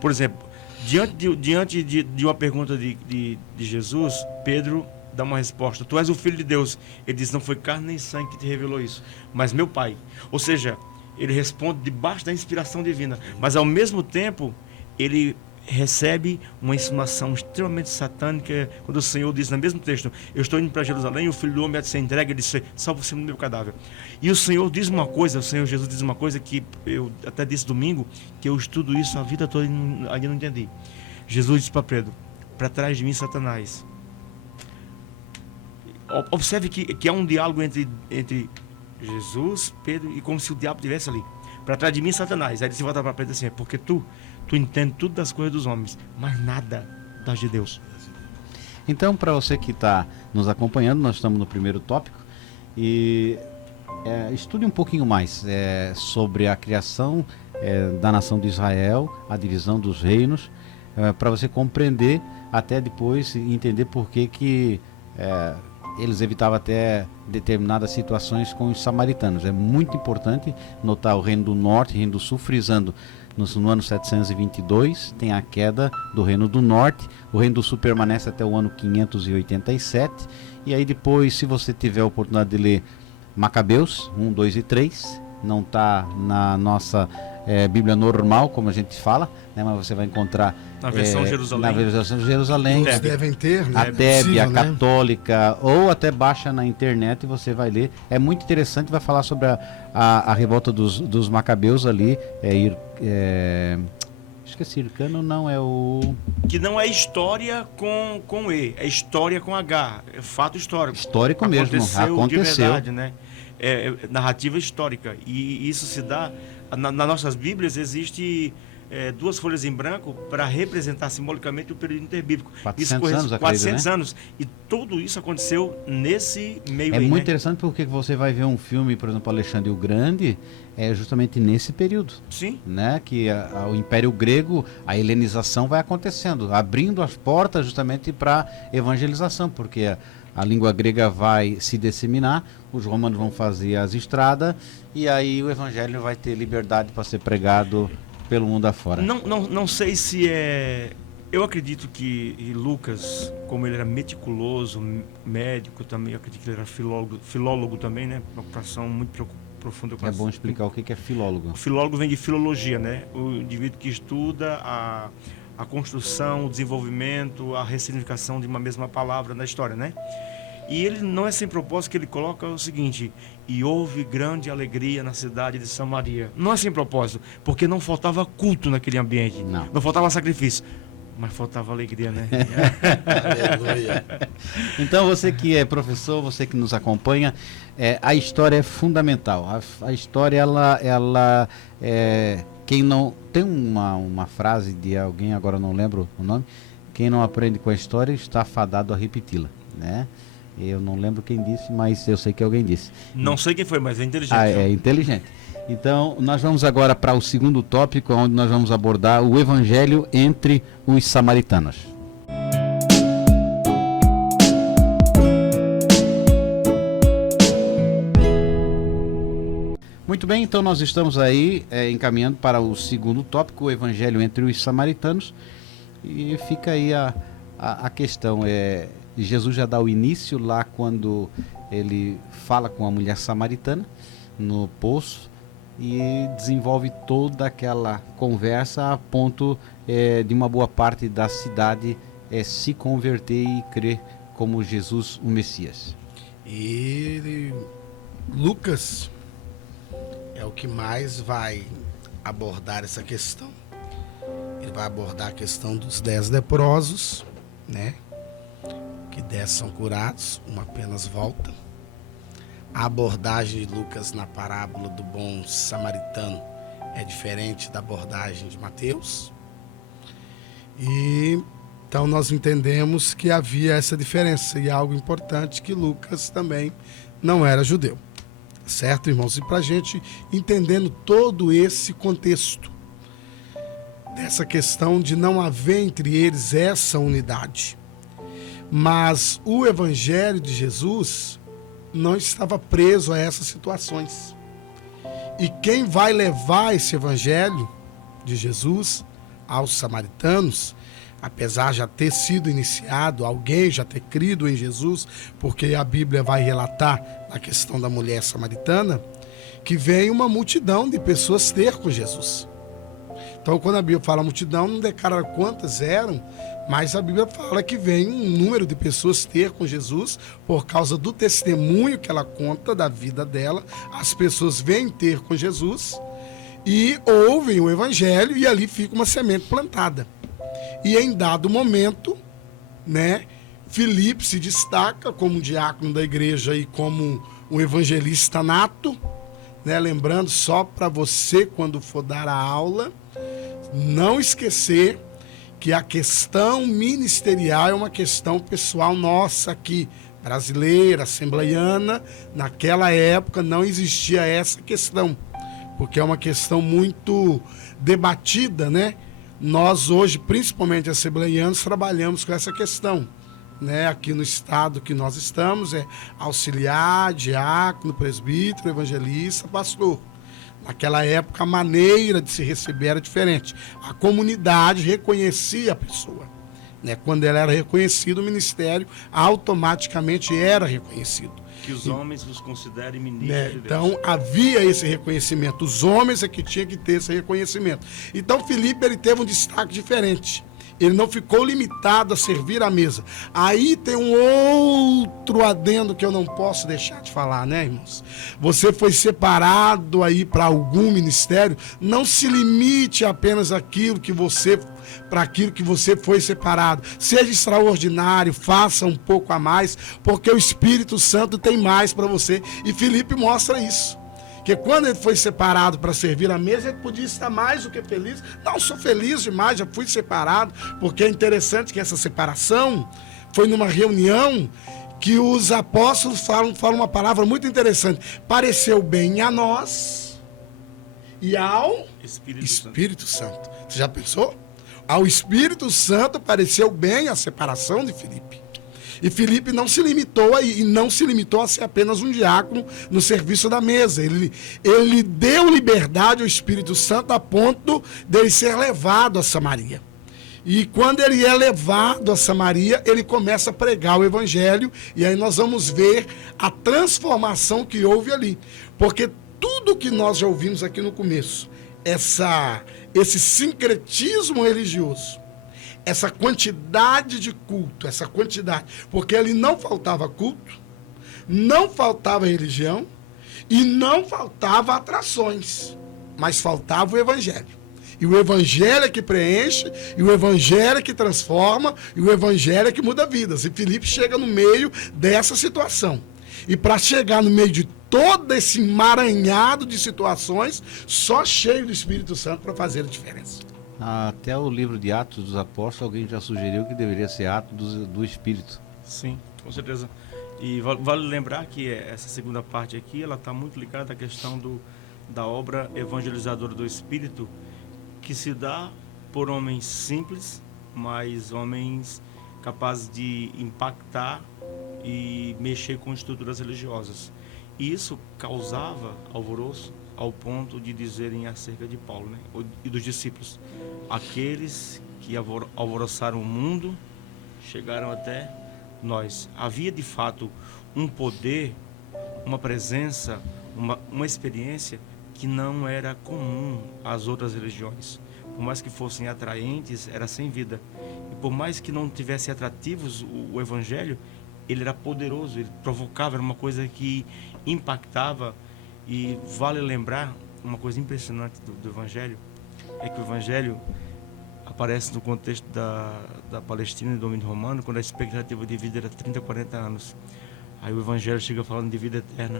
por exemplo, diante de uma pergunta de Jesus, Pedro dá uma resposta: tu és o Filho de Deus. Ele diz: não foi carne nem sangue que te revelou isso, mas meu Pai. Ou seja, ele responde debaixo da inspiração divina, mas ao mesmo tempo ele recebe uma insinuação extremamente satânica, quando o Senhor diz no mesmo texto: eu estou indo para Jerusalém, o Filho do Homem há de ser entregue. Ele disse: salva o Senhor do meu cadáver. E o Senhor diz uma coisa, o Senhor Jesus diz uma coisa que eu até disse domingo, que eu estudo isso a vida toda e ainda não entendi. Jesus disse para Pedro: para trás de mim, Satanás. Observe que há um diálogo entre Jesus, Pedro, e como se o diabo estivesse ali. Para trás de mim, Satanás. Aí ele se volta para Pedro assim: porque tu entende tudo das coisas dos homens, mas nada das de Deus. Então, para você que está nos acompanhando, nós estamos no primeiro tópico e estude um pouquinho mais sobre a criação da nação de Israel, a divisão dos reinos, para você compreender, até depois entender por que eles evitavam até determinadas situações com os samaritanos. É muito importante notar o reino do norte e o reino do sul, frisando no ano 722 tem a queda do reino do norte, o reino do sul permanece até o ano 587, e aí depois, se você tiver a oportunidade de ler Macabeus 1, 2 e 3, não está na nossa Bíblia normal, como a gente fala, né, mas você vai encontrar Na versão Jerusalém. na versão Jerusalém, Todos devem ter, né? a É Tebe, possível, a né? católica, ou até baixa na internet e você vai ler. É muito interessante, vai falar sobre a revolta dos Macabeus ali. Esqueci, Hircano não é o... Que não é história com E, é história com H, é fato histórico. Histórico mesmo, aconteceu. De verdade, né? É narrativa histórica. E isso se dá... Nas nossas Bíblias existe duas folhas em branco para representar simbolicamente o período interbíblico. 400 anos, 400 né? anos. E tudo isso aconteceu nesse meio É aí, muito né? interessante porque você vai ver um filme, por exemplo, Alexandre o Grande, justamente nesse período. Sim. Né, que o Império Grego, a helenização vai acontecendo, abrindo as portas justamente para evangelização, porque a língua grega vai se disseminar, os romanos vão fazer as estradas e aí o evangelho vai ter liberdade para ser pregado pelo mundo afora. Não sei se é... Eu acredito que Lucas, como ele era meticuloso, médico também, eu acredito que ele era filólogo também, né? Uma ocupação muito profunda. É bom explicar o que é filólogo. O filólogo vem de filologia, né? O indivíduo que estuda a construção, o desenvolvimento, a ressignificação de uma mesma palavra na história, né? E ele não é sem propósito que ele coloca o seguinte: e houve grande alegria na cidade de Samaria. Não é sem propósito, porque não faltava culto naquele ambiente, não faltava sacrifício, mas faltava alegria, né? Aleluia. Então você que é professor, você que nos acompanha, a história é fundamental. A história, ela quem não... Tem uma frase de alguém, agora não lembro o nome: quem não aprende com a história está fadado a repeti-la, né? Eu não lembro quem disse, mas eu sei que alguém disse. Não sei quem foi, mas é inteligente. É inteligente. Então, nós vamos agora para o segundo tópico, onde nós vamos abordar o evangelho entre os samaritanos. Muito bem, então nós estamos aí encaminhando para o segundo tópico, o evangelho entre os samaritanos. E fica aí a questão. Jesus já dá o início lá quando ele fala com a mulher samaritana no poço e desenvolve toda aquela conversa a ponto de uma boa parte da cidade se converter e crer como Jesus o Messias. E Lucas é o que mais vai abordar essa questão. Ele vai abordar a questão dos 10 leprosos, né? Que 10 são curados, uma apenas volta. A abordagem de Lucas na parábola do bom samaritano é diferente da abordagem de Mateus. E então nós entendemos que havia essa diferença, e algo importante, que Lucas também não era judeu. Certo, irmãos? E para a gente entendendo todo esse contexto dessa questão de não haver entre eles essa unidade. Mas o Evangelho de Jesus não estava preso a essas situações. E quem vai levar esse Evangelho de Jesus aos samaritanos, apesar de já ter sido iniciado, alguém já ter crido em Jesus, porque a Bíblia vai relatar a questão da mulher samaritana, que vem uma multidão de pessoas ter com Jesus. Então, quando a Bíblia fala multidão, não declara quantas eram, mas a Bíblia fala que vem um número de pessoas ter com Jesus por causa do testemunho que ela conta da vida dela. As pessoas vêm ter com Jesus e ouvem o Evangelho, e ali fica uma semente plantada. E em dado momento, né, Filipe se destaca como diácono da igreja e como um evangelista nato, né? Lembrando, só para você, quando for dar a aula, não esquecer que a questão ministerial é uma questão pessoal nossa aqui, brasileira, assembleiana. Naquela época não existia essa questão, porque é uma questão muito debatida, né? Nós hoje, principalmente assembleianos, trabalhamos com essa questão, né? Aqui no estado que nós estamos é auxiliar, diácono, presbítero, evangelista, pastor. Naquela época a maneira de se receber era diferente. A comunidade reconhecia a pessoa, né? Quando ela era reconhecida, o ministério automaticamente era reconhecido. Que os homens vos considerem ministros, né? de Deus. Então havia esse reconhecimento. Os homens é que tinham que ter esse reconhecimento. Então Filipe, ele teve um destaque diferente. Ele não ficou limitado a servir à mesa. Aí tem um outro adendo que eu não posso deixar de falar, né, irmãos? Você foi separado aí para algum ministério, não se limite apenas para aquilo que você foi separado. Seja extraordinário, faça um pouco a mais, porque o Espírito Santo tem mais para você. E Filipe mostra isso. Que quando ele foi separado para servir à mesa, ele podia estar mais do que feliz. Não, sou feliz demais, já fui separado, porque é interessante que essa separação foi numa reunião que os apóstolos falam uma palavra muito interessante. Pareceu bem a nós e ao Espírito Santo. Você já pensou? Ao Espírito Santo pareceu bem a separação de Filipe. E Filipe não se limitou a ser apenas um diácono no serviço da mesa. Ele deu liberdade ao Espírito Santo a ponto de ele ser levado a Samaria. E quando ele é levado a Samaria, ele começa a pregar o Evangelho, e aí nós vamos ver a transformação que houve ali. Porque tudo que nós já ouvimos aqui no começo, esse sincretismo religioso, essa quantidade de culto, porque ali não faltava culto, não faltava religião e não faltava atrações, mas faltava o Evangelho. E o Evangelho é que preenche, e o Evangelho é que transforma, e o Evangelho é que muda vidas. E Filipe chega no meio dessa situação. E para chegar no meio de todo esse emaranhado de situações, só cheio do Espírito Santo para fazer a diferença. Até o livro de Atos dos Apóstolos, alguém já sugeriu que deveria ser Atos do Espírito. Sim, com certeza. E vale lembrar que essa segunda parte aqui, ela está muito ligada à questão da obra evangelizadora do Espírito, que se dá por homens simples, mas homens capazes de impactar e mexer com estruturas religiosas. E isso causava alvoroço, ao ponto de dizerem acerca de Paulo, né? E dos discípulos: aqueles que alvoroçaram o mundo chegaram até nós. Havia de fato um poder, uma presença, uma experiência que não era comum às outras religiões. Por mais que fossem atraentes, era sem vida. E por mais que não tivesse atrativos o Evangelho, ele era poderoso, ele provocava, era uma coisa que impactava. E vale lembrar uma coisa impressionante do Evangelho, é que o Evangelho, aparece no contexto da Palestina e do domínio romano, quando a expectativa de vida era 30, 40 anos. Aí o Evangelho chega falando de vida eterna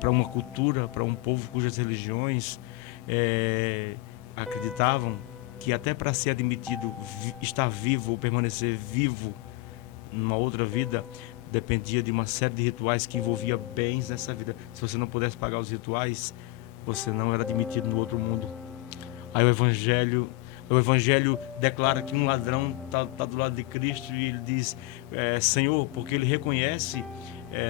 para uma cultura, para um povo cujas religiões acreditavam que até para ser admitido, estar vivo ou permanecer vivo numa outra vida, dependia de uma série de rituais que envolvia bens nessa vida. Se você não pudesse pagar os rituais, você não era admitido no outro mundo. Aí o Evangelho declara que um ladrão está do lado de Cristo e ele diz, Senhor, porque ele reconhece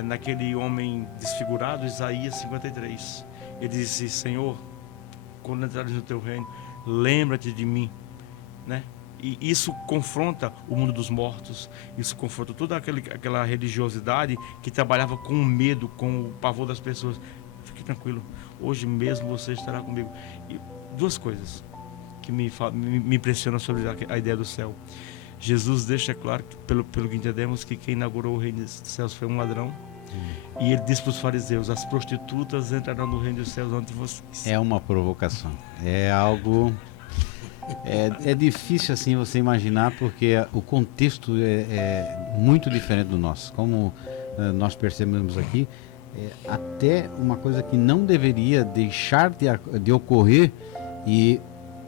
naquele homem desfigurado, Isaías 53. Ele disse, Senhor, quando entrares no teu reino, lembra-te de mim, né? E isso confronta o mundo dos mortos, isso confronta toda aquela religiosidade que trabalhava com o medo, com o pavor das pessoas. Fique tranquilo, hoje mesmo você estará comigo. E duas coisas que me impressionam sobre a ideia do céu. Jesus deixa claro, pelo que entendemos, que quem inaugurou o reino dos céus foi um ladrão. E ele diz para os fariseus, as prostitutas entrarão no reino dos céus antes de vocês. É uma provocação, é algo... É difícil assim você imaginar, porque o contexto é muito diferente do nosso. Como nós percebemos aqui, até uma coisa que não deveria deixar de ocorrer, e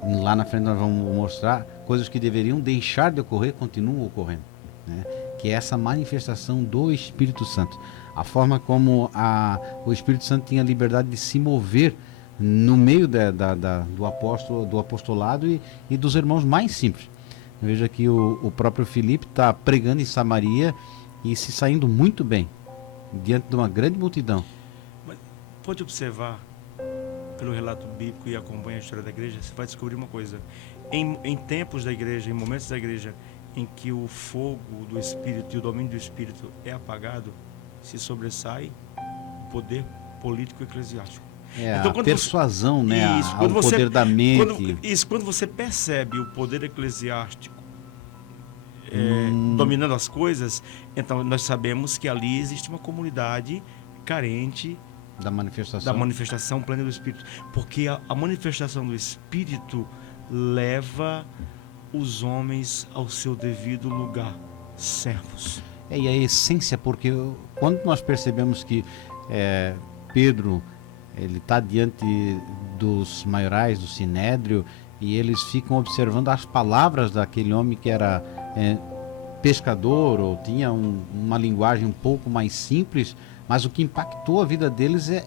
lá na frente nós vamos mostrar coisas que deveriam deixar de ocorrer, continuam ocorrendo, né? Que é essa manifestação do Espírito Santo, a forma como o Espírito Santo tinha liberdade de se mover no meio do apostolado e dos irmãos mais simples. Veja que o próprio Filipe está pregando em Samaria e se saindo muito bem diante de uma grande multidão. Mas pode observar pelo relato bíblico e acompanha a história da igreja, você vai descobrir uma coisa. Em tempos da igreja, em momentos da igreja em que o fogo do Espírito e o domínio do Espírito é apagado, se sobressai o poder político e eclesiástico. Então, a persuasão, né? O poder da mente. Quando você percebe o poder eclesiástico dominando as coisas, então nós sabemos que ali existe uma comunidade carente da manifestação plena do Espírito. Porque a manifestação do Espírito leva os homens ao seu devido lugar, servos. E a essência, porque quando nós percebemos que Pedro... ele está diante dos maiorais, do Sinédrio, e eles ficam observando as palavras daquele homem que era pescador, ou tinha uma linguagem um pouco mais simples, mas o que impactou a vida deles é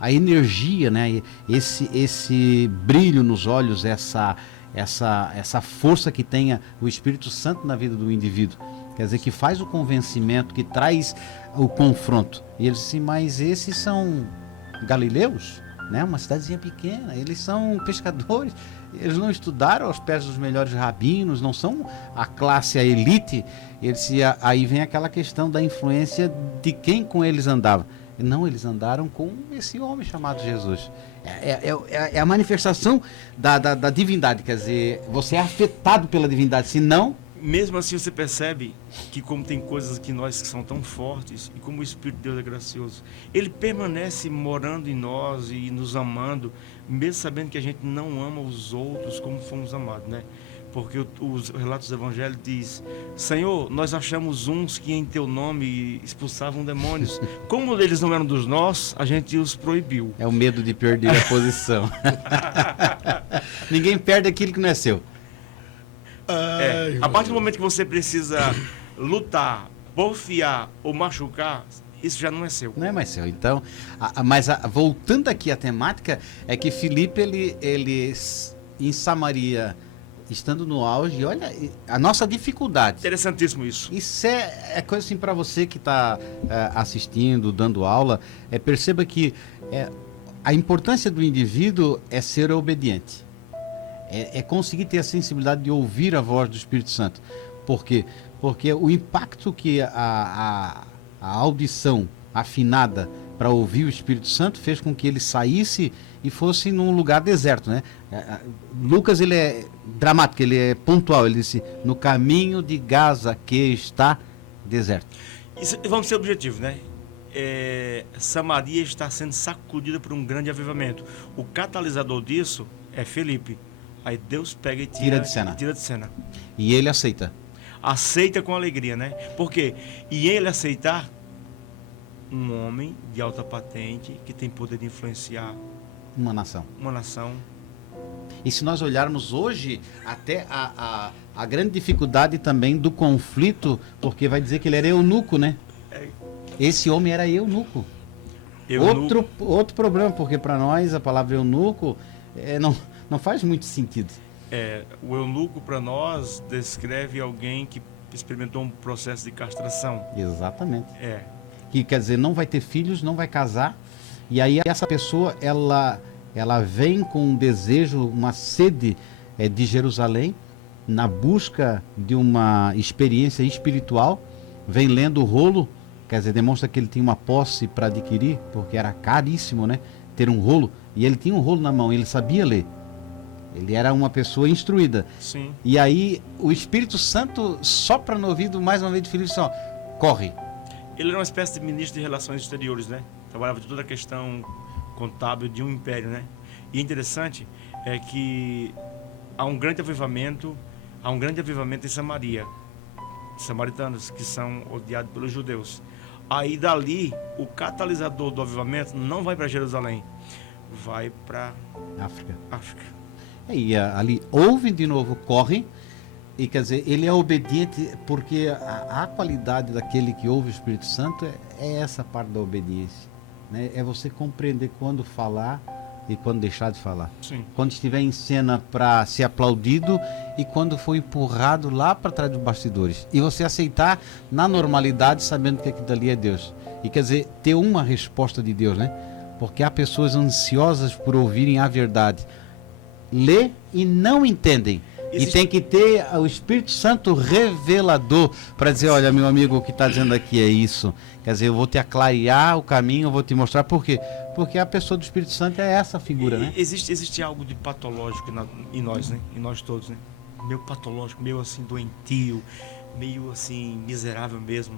a energia, né? Esse brilho nos olhos, essa força que tem o Espírito Santo na vida do indivíduo. Quer dizer, que faz o convencimento, que traz o confronto. E eles dizem, mas esses são galileus, né? Uma cidadezinha pequena, eles são pescadores, eles não estudaram aos pés dos melhores rabinos, não são a classe, a elite. Aí vem aquela questão da influência de quem com eles andava. Não, eles andaram com esse homem chamado Jesus. É a manifestação da divindade, quer dizer, você é afetado pela divindade, senão... Mesmo assim você percebe que como tem coisas que nós que são tão fortes, e como o Espírito de Deus é gracioso, ele permanece morando em nós e nos amando, mesmo sabendo que a gente não ama os outros como fomos amados, né? Porque os relatos do Evangelho diz, Senhor, nós achamos uns que em teu nome expulsavam demônios. Como eles não eram dos nossos, a gente os proibiu. É o medo de perder a posição. Ninguém perde aquilo que não é seu. A partir do momento que você precisa lutar, porfiar ou machucar, isso já não é seu. Não é mais seu. Então, voltando aqui à temática, é que Filipe, ele em Samaria, estando no auge, olha a nossa dificuldade. Interessantíssimo isso. Isso é coisa assim para você que está assistindo, dando aula, perceba que a importância do indivíduo é ser obediente. É conseguir ter a sensibilidade de ouvir a voz do Espírito Santo. Por quê? Porque o impacto que a audição afinada para ouvir o Espírito Santo fez com que ele saísse e fosse num lugar deserto, né? Lucas, ele é dramático, ele é pontual. Ele disse, no caminho de Gaza que está deserto. Vamos ser objetivos, né? Samaria está sendo sacudida por um grande avivamento. O catalisador disso é Filipe. Aí Deus pega e Tira de cena. tira de cena. E ele aceita. Aceita com alegria, né? Por quê? E ele aceitar, um homem de alta patente que tem poder de influenciar Uma nação. uma nação. E se nós olharmos hoje, até a grande dificuldade também do conflito, porque vai dizer que ele era eunuco, né? Esse homem era eunuco. Outro problema, porque para nós a palavra eunuco não faz muito sentido. O eunuco para nós descreve alguém que experimentou um processo de castração. Exatamente. É. Que quer dizer, não vai ter filhos, não vai casar. E aí essa pessoa, ela vem com um desejo, uma sede de Jerusalém, na busca de uma experiência espiritual, vem lendo o rolo, quer dizer, demonstra que ele tinha uma posse para adquirir, porque era caríssimo, né? Ter um rolo. E ele tinha um rolo na mão, ele sabia ler. Ele era uma pessoa instruída. Sim. E aí o Espírito Santo sopra no ouvido mais uma vez de Filipe e diz, ó, corre. Ele era uma espécie de ministro de relações exteriores, né? Trabalhava de toda a questão contábil de um império, né? E interessante é que há um grande avivamento em Samaria. Samaritanos que são odiados pelos judeus. Aí dali, o catalisador do avivamento não vai para Jerusalém, vai para África. E ali ouve de novo, corre, e quer dizer, ele é obediente, porque a qualidade daquele que ouve o Espírito Santo é essa parte da obediência, né? É você compreender quando falar e quando deixar de falar. Sim. Quando estiver em cena para ser aplaudido e quando for empurrado lá para trás dos bastidores. E você aceitar na normalidade, sabendo que aquilo dali é Deus. E quer dizer, ter uma resposta de Deus, né? Porque há pessoas ansiosas por ouvirem a verdade. Lê e não entendem. E tem que ter o Espírito Santo revelador para dizer, olha, meu amigo, o que está dizendo aqui é isso. Quer dizer, eu vou te aclarear o caminho, eu vou te mostrar. Por quê? Porque a pessoa do Espírito Santo é essa figura, né? Existe algo de patológico em nós, né? Em nós todos, né? Meio patológico, meio assim doentio, meio assim miserável mesmo.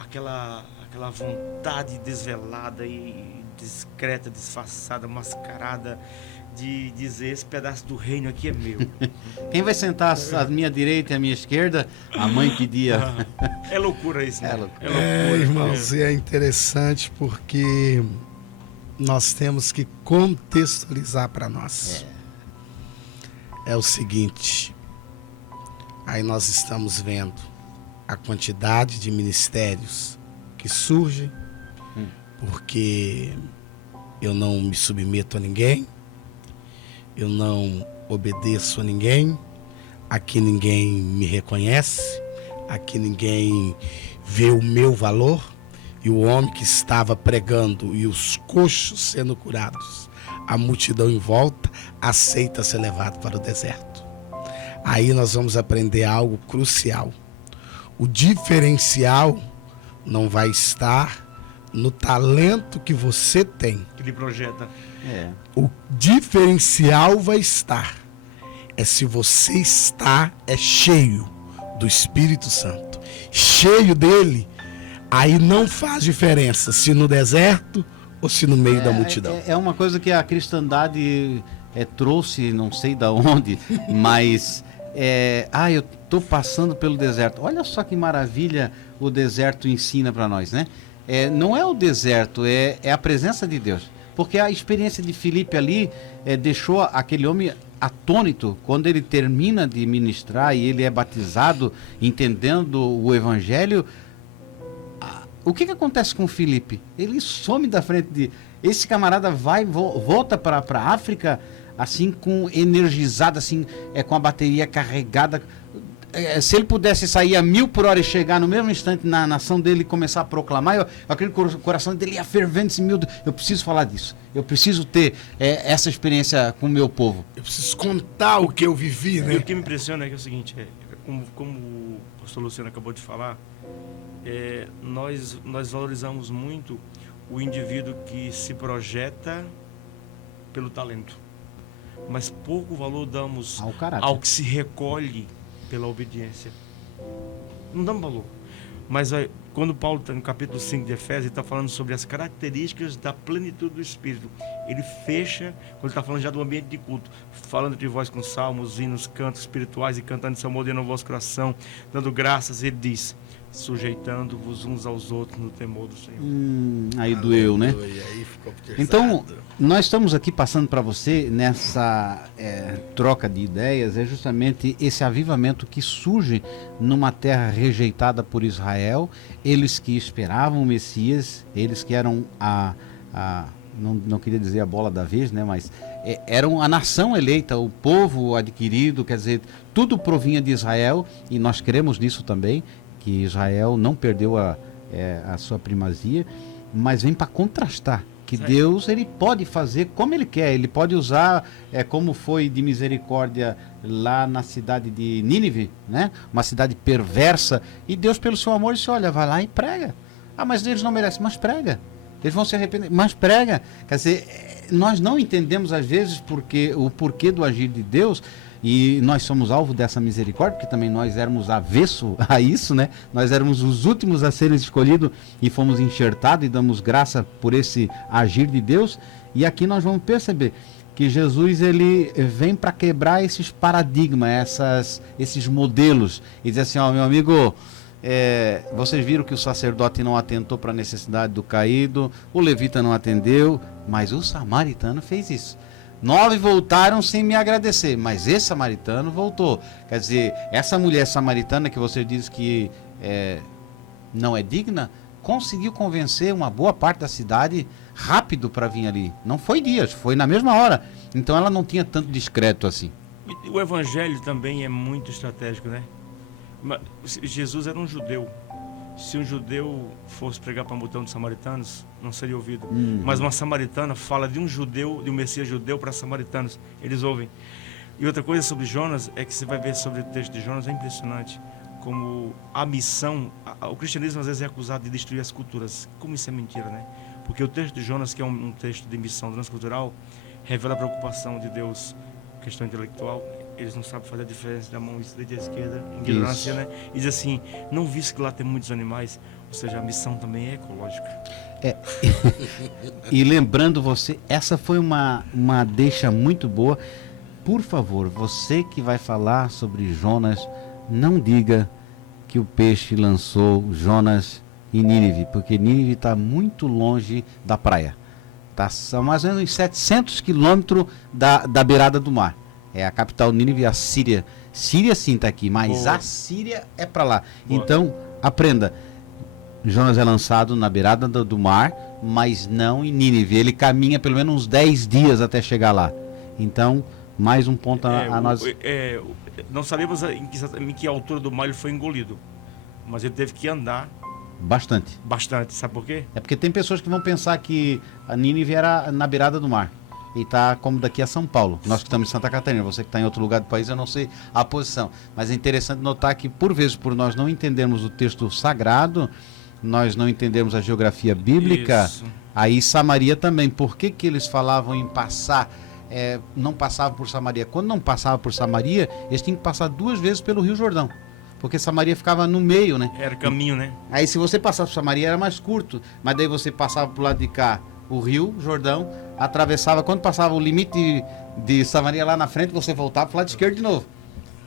Aquela vontade desvelada e discreta, disfarçada, mascarada de dizer, esse pedaço do reino aqui é meu. Quem vai sentar à minha direita e à minha esquerda? A mãe pedia. É loucura isso, né? É loucura. Irmãos, e é interessante porque nós temos que contextualizar para nós. É o seguinte, aí nós estamos vendo a quantidade de ministérios que surgem, porque eu não me submeto a ninguém, eu não obedeço a ninguém, aqui ninguém me reconhece, aqui ninguém vê o meu valor, e o homem que estava pregando e os coxos sendo curados, a multidão em volta, aceita ser levado para o deserto. Aí nós vamos aprender algo crucial. O diferencial não vai estar no talento que você tem. Que lhe projeta. O diferencial vai estar se você está cheio do Espírito Santo. Cheio dele, aí não faz diferença se no deserto ou se no meio da multidão. É uma coisa que a cristandade trouxe, não sei da onde, mas eu estou passando pelo deserto. Olha só que maravilha o deserto ensina para nós, né? Não é o deserto, é a presença de Deus. Porque a experiência de Filipe ali deixou aquele homem atônito. Quando ele termina de ministrar e ele é batizado, entendendo o evangelho, o que acontece com Filipe? Ele some da frente de... Esse camarada volta para a África, assim, energizado, assim, com a bateria carregada. Se ele pudesse sair a 1000 por hora e chegar no mesmo instante na nação dele e começar a proclamar, aquele coração dele ia fervendo, assim, eu preciso falar disso. Eu preciso ter essa experiência com o meu povo. Eu preciso contar o que eu vivi, né? E o que me impressiona é o seguinte, como o pastor Luciano acabou de falar, nós valorizamos muito o indivíduo que se projeta pelo talento, mas pouco valor damos ao que se recolhe pela obediência. Não damos valor. Mas quando Paulo está no capítulo 5 de Efésios, ele está falando sobre as características da plenitude do Espírito. Ele fecha, quando ele está falando já do ambiente de culto, falando de vós com salmos, hinos, cantos espirituais e cantando de seu modo no vosso coração, dando graças, ele diz: sujeitando-vos uns aos outros no temor do Senhor. Aí doeu, né? Aí ficou pesado. Então, nós estamos aqui passando para você nessa troca de ideias, é justamente esse avivamento que surge numa terra rejeitada por Israel, eles que esperavam o Messias, eles que eram não queria dizer a bola da vez, né? Mas eram a nação eleita, o povo adquirido, quer dizer, tudo provinha de Israel, e nós cremos nisso também, que Israel não perdeu a sua primazia, mas vem para contrastar que Deus, ele pode fazer como ele quer, ele pode usar como foi de misericórdia lá na cidade de Nínive, né? Uma cidade perversa, e Deus pelo seu amor disse: olha, vai lá e prega. Ah, mas eles não merecem, mas prega. Eles vão se arrepender, mas prega. Quer dizer, nós não entendemos às vezes o porquê do agir de Deus, e nós somos alvo dessa misericórdia, porque também nós éramos avesso a isso, né? Nós éramos os últimos a serem escolhidos e fomos enxertados e damos graça por esse agir de Deus. E aqui nós vamos perceber que Jesus, ele vem para quebrar esses paradigmas, esses modelos, e dizer assim: ó, meu amigo, vocês viram que o sacerdote não atentou para a necessidade do caído, o levita não atendeu, mas o samaritano fez isso. 9 voltaram sem me agradecer, mas esse samaritano voltou. Quer dizer, essa mulher samaritana que você diz que não é digna, conseguiu convencer uma boa parte da cidade rápido para vir ali. Não foi dias, foi na mesma hora. Então ela não tinha tanto discreto assim. E o evangelho também é muito estratégico, né? Jesus era um judeu. Se um judeu fosse pregar para um multidão de samaritanos, não seria ouvido. Mas uma samaritana fala de um judeu, de um Messias judeu para samaritanos. Eles ouvem. E outra coisa sobre Jonas é que você vai ver sobre o texto de Jonas, é impressionante como a missão, o cristianismo às vezes é acusado de destruir as culturas. Como isso é mentira, né? Porque o texto de Jonas, que é um texto de missão transcultural, revela a preocupação de Deus, questão intelectual. Eles não sabem fazer a diferença da mão esquerda e esquerda, ignorância, né? E diz assim: não viste que lá tem muitos animais, ou seja, a missão também é ecológica. E lembrando você, essa foi uma deixa muito boa. Por favor, você que vai falar sobre Jonas, não diga que o peixe lançou Jonas em Nínive, porque Nínive está muito longe da praia. Está mais ou menos uns 700 quilômetros da beirada do mar. É a capital Nínive, a Síria. Síria sim está aqui, mas a Síria é para lá. Então, aprenda. Jonas é lançado na beirada do mar, mas não em Nínive. Ele caminha pelo menos uns 10 dias até chegar lá. Então, mais um ponto a nós... não sabemos em que altura do mar ele foi engolido, mas ele teve que andar bastante. Sabe por quê? É porque tem pessoas que vão pensar que a Nínive era na beirada do mar. E está como daqui a São Paulo. Nós que estamos em Santa Catarina, você que está em outro lugar do país, eu não sei a posição. Mas é interessante notar que, por vezes, por nós não entendermos o texto sagrado, nós não entendemos a geografia bíblica, Isso. Aí Samaria também. Por que eles falavam em passar, não passavam por Samaria? Quando não passava por Samaria, eles tinham que passar 2 vezes pelo Rio Jordão. Porque Samaria ficava no meio, né? Era caminho, né? Aí se você passasse por Samaria era mais curto, mas daí você passava pro lado de cá, o Rio Jordão, atravessava, quando passava o limite de Samaria lá na frente, você voltava pro lado esquerdo de novo.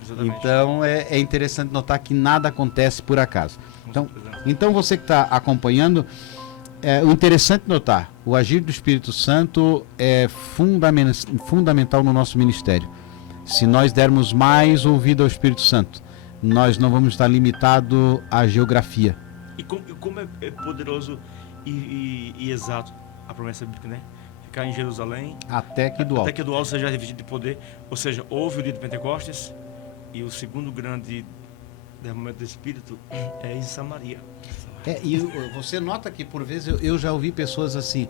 Exatamente. Então é interessante notar que nada acontece por acaso. Então você que está acompanhando, o interessante notar, o agir do Espírito Santo é fundamental no nosso ministério. Se nós dermos mais ouvido ao Espírito Santo, nós não vamos estar limitados à geografia. E como é poderoso e exato a promessa bíblica, né? Ficar em Jerusalém até que do alto. Até que do alto seja revestido de poder. Ou seja, houve o dia de Pentecostes e o segundo grande derramamento do Espírito é em Samaria. E você nota que por vezes eu já ouvi pessoas assim.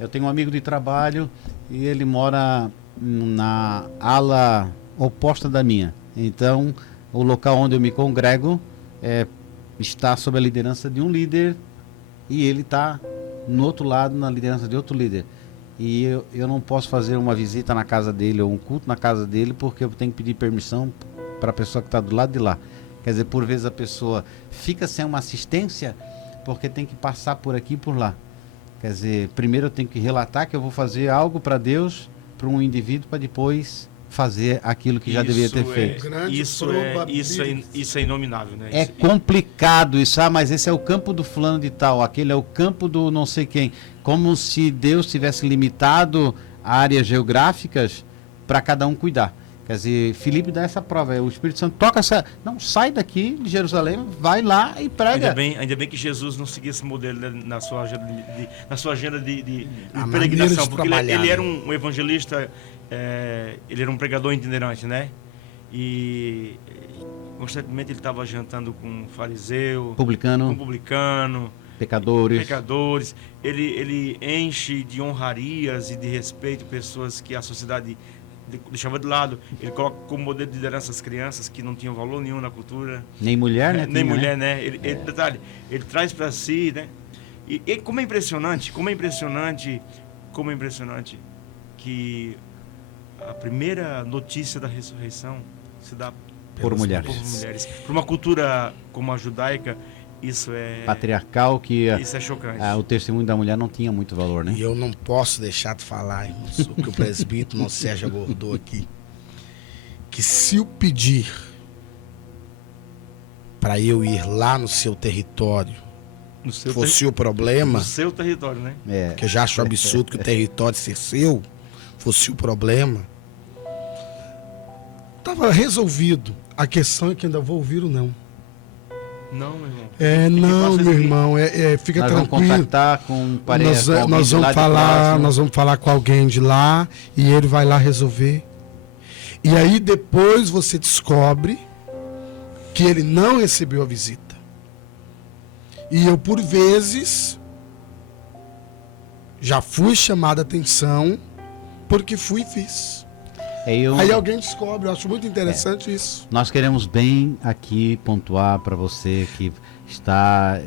Eu tenho um amigo de trabalho e ele mora na ala oposta da minha. Então, o local onde eu me congrego está sob a liderança de um líder e ele está no outro lado na liderança de outro líder. E eu não posso fazer uma visita na casa dele ou um culto na casa dele porque eu tenho que pedir permissão para a pessoa que está do lado de lá. Quer dizer, por vezes a pessoa fica sem uma assistência porque tem que passar por aqui e por lá. Quer dizer, primeiro eu tenho que relatar que eu vou fazer algo para Deus, para um indivíduo, para depois fazer aquilo que já deveria ter feito. Isso é inominável, né? É complicado isso, mas esse é o campo do fulano de tal, aquele é o campo do não sei quem. Como se Deus tivesse limitado áreas geográficas para cada um cuidar. Quer dizer, Filipe dá essa prova, o Espírito Santo toca essa... Não, sai daqui de Jerusalém, vai lá e prega. Ainda bem que Jesus não seguia esse modelo, né, na sua agenda de peregrinação, porque ele era um evangelista, ele era um pregador itinerante, né? E constantemente ele estava jantando com fariseu, publicano, pecadores. Ele enche de honrarias e de respeito pessoas que a sociedade deixava de lado. Ele coloca como modelo de liderança as crianças que não tinham valor nenhum na cultura. Nem mulher, né? Nem mulher, né? Detalhe, ele traz para si, né? E como é impressionante que a primeira notícia da ressurreição se dá por mulheres. Para uma cultura como a judaica, isso é patriarcal, que isso é chocante. O testemunho da mulher não tinha muito valor, né? E eu não posso deixar de falar, irmãos, o que o presbítero não Sérgio abordou aqui, que se eu pedir para eu ir lá no seu território, fosse o problema, no seu território, né? Que eu já acho absurdo que o território ser seu fosse o problema, estava resolvido. A questão é que ainda vou ouvir o não. Não, meu irmão. Não, meu irmão, fica nós tranquilo. Vamos contactar com parece, nós vamos falar com alguém de lá e ele vai lá resolver. E aí depois você descobre que ele não recebeu a visita. E eu, por vezes, já fui chamado a atenção porque fui e fiz. Aí alguém descobre, eu acho muito interessante isso. Nós queremos bem aqui pontuar para você que está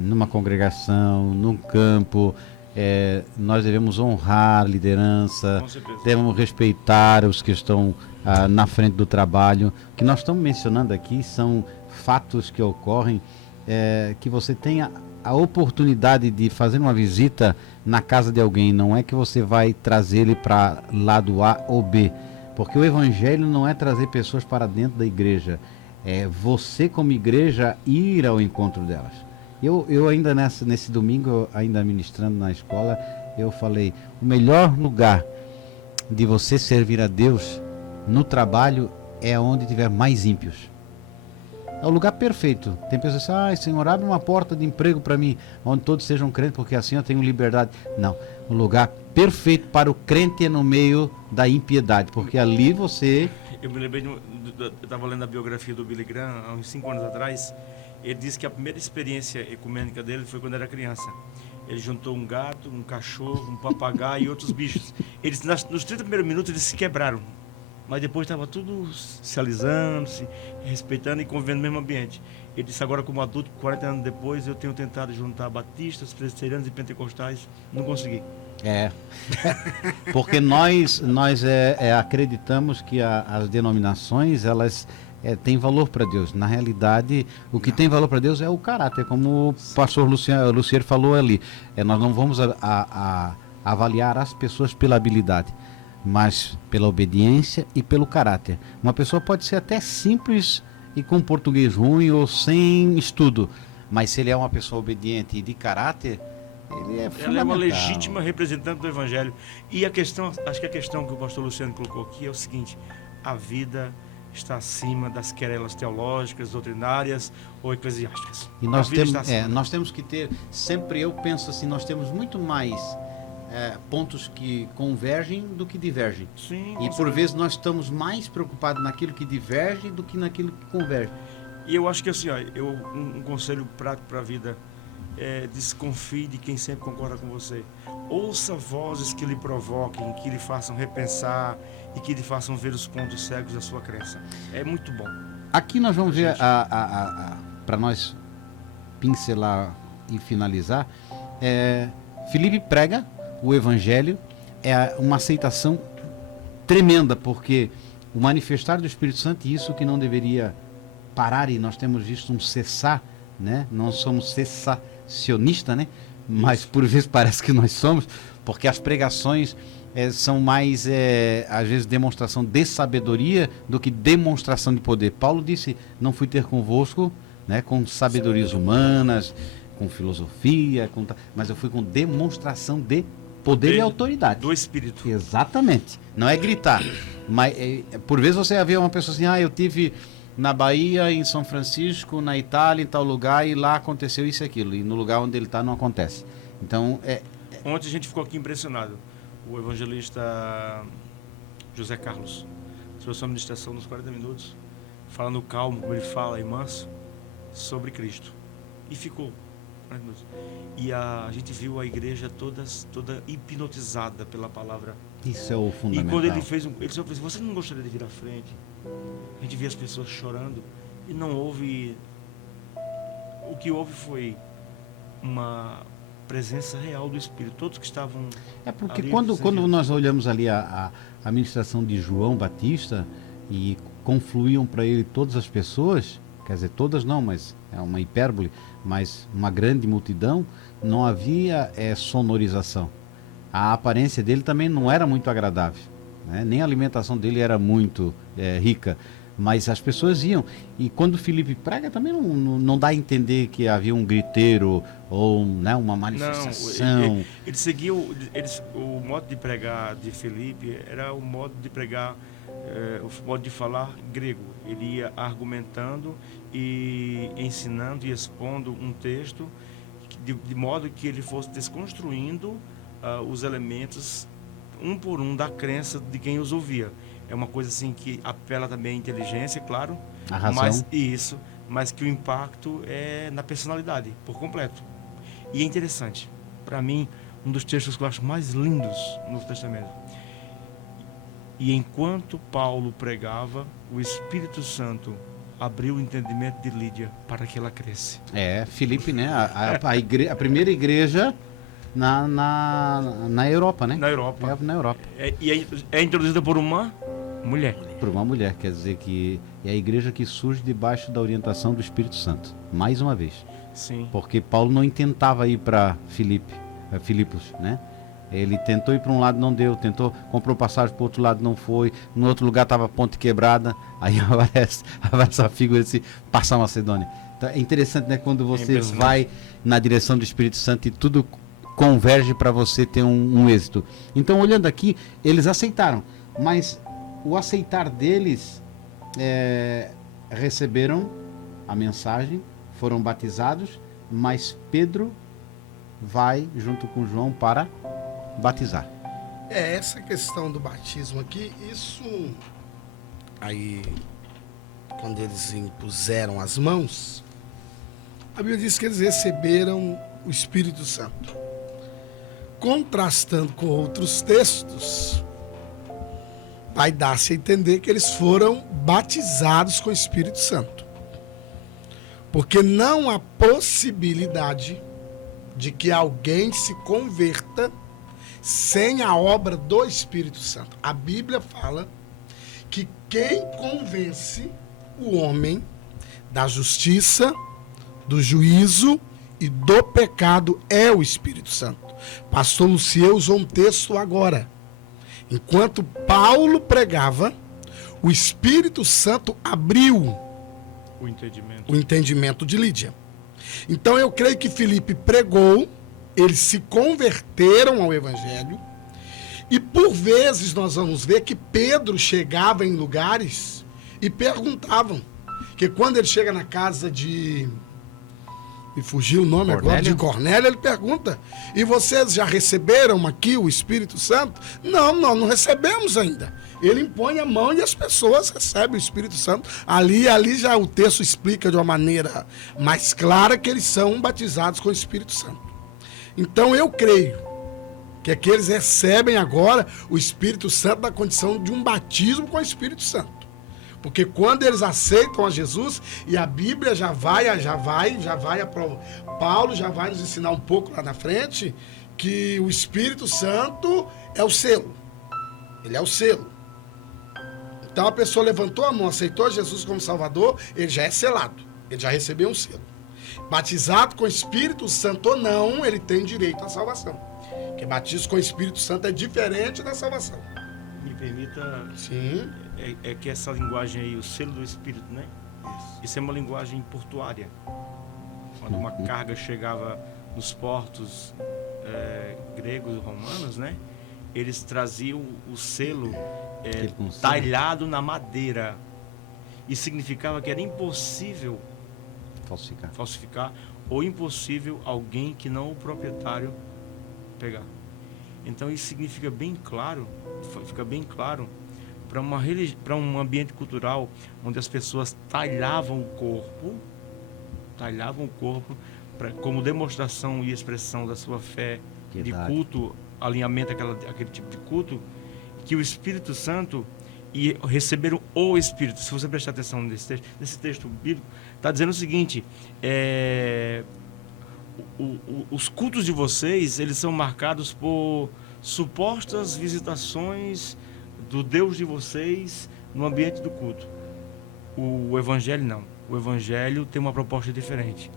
numa congregação, num campo, nós devemos honrar a liderança, devemos respeitar os que estão na frente do trabalho. O que nós estamos mencionando aqui são fatos que ocorrem, que você tenha a oportunidade de fazer uma visita na casa de alguém, não é que você vai trazer ele para lado A ou B. Porque o evangelho não é trazer pessoas para dentro da igreja, é você como igreja ir ao encontro delas. Eu ainda nesse domingo, ainda ministrando na escola, eu falei, o melhor lugar de você servir a Deus no trabalho é onde tiver mais ímpios. É o lugar perfeito. Tem pessoas que dizem, Senhor, abre uma porta de emprego para mim, onde todos sejam crentes, porque assim eu tenho liberdade. Não, o lugar perfeito para o crente é no meio da impiedade, porque ali você... Eu me lembrei, eu estava lendo a biografia do Billy Graham, há uns 5 anos atrás. Ele disse que a primeira experiência ecumênica dele foi quando era criança. Ele juntou um gato, um cachorro, um papagaio e outros bichos. Nos 30 primeiros minutos eles se quebraram. Mas depois estava tudo se alisando, se respeitando e convivendo no mesmo ambiente. Ele disse, agora como adulto, 40 anos depois, eu tenho tentado juntar batistas, presbiterianos e pentecostais, não consegui. Porque nós acreditamos que as denominações, elas têm valor para Deus. Na realidade, o que tem valor para Deus é o caráter, como o pastor Lucier falou ali. Nós não vamos avaliar as pessoas pela habilidade, mas pela obediência e pelo caráter. Uma pessoa pode ser até simples e com português ruim ou sem estudo, mas se ele é uma pessoa obediente e de caráter, ele é fundamental. Ela é uma legítima representante do Evangelho. E acho que a questão que o pastor Luciano colocou aqui é o seguinte, a vida está acima das querelas teológicas, doutrinárias ou eclesiásticas. E nós temos que ter, sempre eu penso assim, nós temos muito mais pontos que convergem do que divergem. Sim, e por vezes nós estamos mais preocupados naquilo que diverge do que naquilo que converge. E eu acho que assim, um conselho prático para a vida desconfie de quem sempre concorda com você. Ouça vozes que lhe provoquem, que lhe façam repensar e que lhe façam ver os pontos cegos da sua crença. É muito bom. Aqui nós vamos ver, para nós pincelar e finalizar, Filipe prega o Evangelho, é uma aceitação tremenda, porque o manifestar do Espírito Santo, isso que não deveria parar, e nós temos visto um cessar, né? Não somos cessacionistas, né? Mas por vezes parece que nós somos, porque as pregações são mais, às vezes, demonstração de sabedoria do que demonstração de poder. Paulo disse, não fui ter convosco, né, com sabedorias humanas, com filosofia, mas eu fui com demonstração de poder e autoridade. Do Espírito. Exatamente. Não é gritar. Mas, por vezes você vê uma pessoa assim, eu tive na Bahia, em São Francisco, na Itália, em tal lugar, e lá aconteceu isso e aquilo. E no lugar onde ele está não acontece. Então, Ontem a gente ficou aqui impressionado. O evangelista José Carlos trouxe uma ministração nos 40 minutos, falando calmo, como ele fala, e manso, sobre Cristo. E ficou 40 minutos. E a gente viu a igreja toda hipnotizada pela palavra. Isso é o fundamental. E quando ele fez ele só fez, você não gostaria de vir à frente? A gente via as pessoas chorando e não houve... O que houve foi uma presença real do Espírito. Todos que estavam... Porque quando nós olhamos ali a ministração de João Batista e confluíam para ele todas as pessoas, quer dizer, todas não, mas é uma hipérbole, mas uma grande multidão, não havia sonorização. A aparência dele também não era muito agradável, né? Nem a alimentação dele era muito rica, mas as pessoas iam. E quando Filipe prega também não dá a entender que havia um griteiro ou, né, uma manifestação. Não, ele seguiu, o modo de pregar de Filipe era o modo de pregar, o modo de falar grego. Ele ia argumentando e ensinando e expondo um texto de modo que ele fosse desconstruindo os elementos um por um da crença de quem os ouvia. É uma coisa assim que apela também à inteligência, claro, a razão. Mas que o impacto é na personalidade, por completo. E é interessante, para mim, um dos textos que eu acho mais lindos no Novo Testamento. E enquanto Paulo pregava, o Espírito Santo abriu o entendimento de Lídia para que ela cresce. Filipe, né? A primeira igreja na Europa, né? Na Europa. Na Europa. E é introduzida por uma mulher. Por uma mulher, quer dizer que é a igreja que surge debaixo da orientação do Espírito Santo, mais uma vez. Sim. Porque Paulo não intentava ir para Filipos, né? Ele tentou ir para um lado, não deu, comprou passagem para o outro lado, não foi, no outro lugar estava a ponte quebrada, aí aparece a figura assim, passa a Macedônia. Então, é interessante, né, quando você vai na direção do Espírito Santo e tudo converge para você ter um êxito. Então, olhando aqui, eles aceitaram, mas o aceitar deles, receberam a mensagem, foram batizados, mas Pedro vai junto com João para batizar. Essa questão do batismo aqui, isso aí, quando eles impuseram as mãos, a Bíblia diz que eles receberam o Espírito Santo. Contrastando com outros textos, vai dar-se a entender que eles foram batizados com o Espírito Santo. Porque não há possibilidade de que alguém se converta sem a obra do Espírito Santo. A Bíblia fala que quem convence o homem da justiça, do juízo e do pecado é o Espírito Santo. Pastor Lucieu usou um texto agora. Enquanto Paulo pregava, o Espírito Santo abriu o entendimento de Lídia. Então eu creio que Filipe pregou, eles se converteram ao Evangelho, e por vezes nós vamos ver que Pedro chegava em lugares e perguntavam, que quando ele chega na casa de... Me fugiu o nome agora, de Cornélio, ele pergunta, e vocês já receberam aqui o Espírito Santo? Não, nós não recebemos ainda. Ele impõe a mão e as pessoas recebem o Espírito Santo. Ali já o texto explica de uma maneira mais clara que eles são batizados com o Espírito Santo. Então eu creio que aqueles recebem agora o Espírito Santo na condição de um batismo com o Espírito Santo. Porque quando eles aceitam a Jesus, e a Bíblia Paulo já vai nos ensinar um pouco lá na frente, que o Espírito Santo é o selo. Ele é o selo. Então a pessoa levantou a mão, aceitou Jesus como Salvador, ele já é selado, ele já recebeu um selo. Batizado com o Espírito Santo ou não, ele tem direito à salvação. Porque batismo com o Espírito Santo é diferente da salvação. Me permita. Sim. É que essa linguagem aí, o selo do Espírito, né? Isso é uma linguagem portuária. Quando uma carga chegava nos portos gregos e romanos, né? Eles traziam o selo talhado na madeira. E significava que era impossível falsificar ou impossível alguém que não o proprietário pegar. Então isso significa bem claro, fica bem claro para um ambiente cultural onde as pessoas talhavam o corpo como demonstração e expressão da sua fé, de culto, alinhamento aquele tipo de culto, que o Espírito Santo e receberam o Espírito. Se você prestar atenção nesse texto bíblico, está dizendo o seguinte: os cultos de vocês, eles são marcados por supostas visitações do Deus de vocês no ambiente do culto. O Evangelho não. O Evangelho tem uma proposta diferente.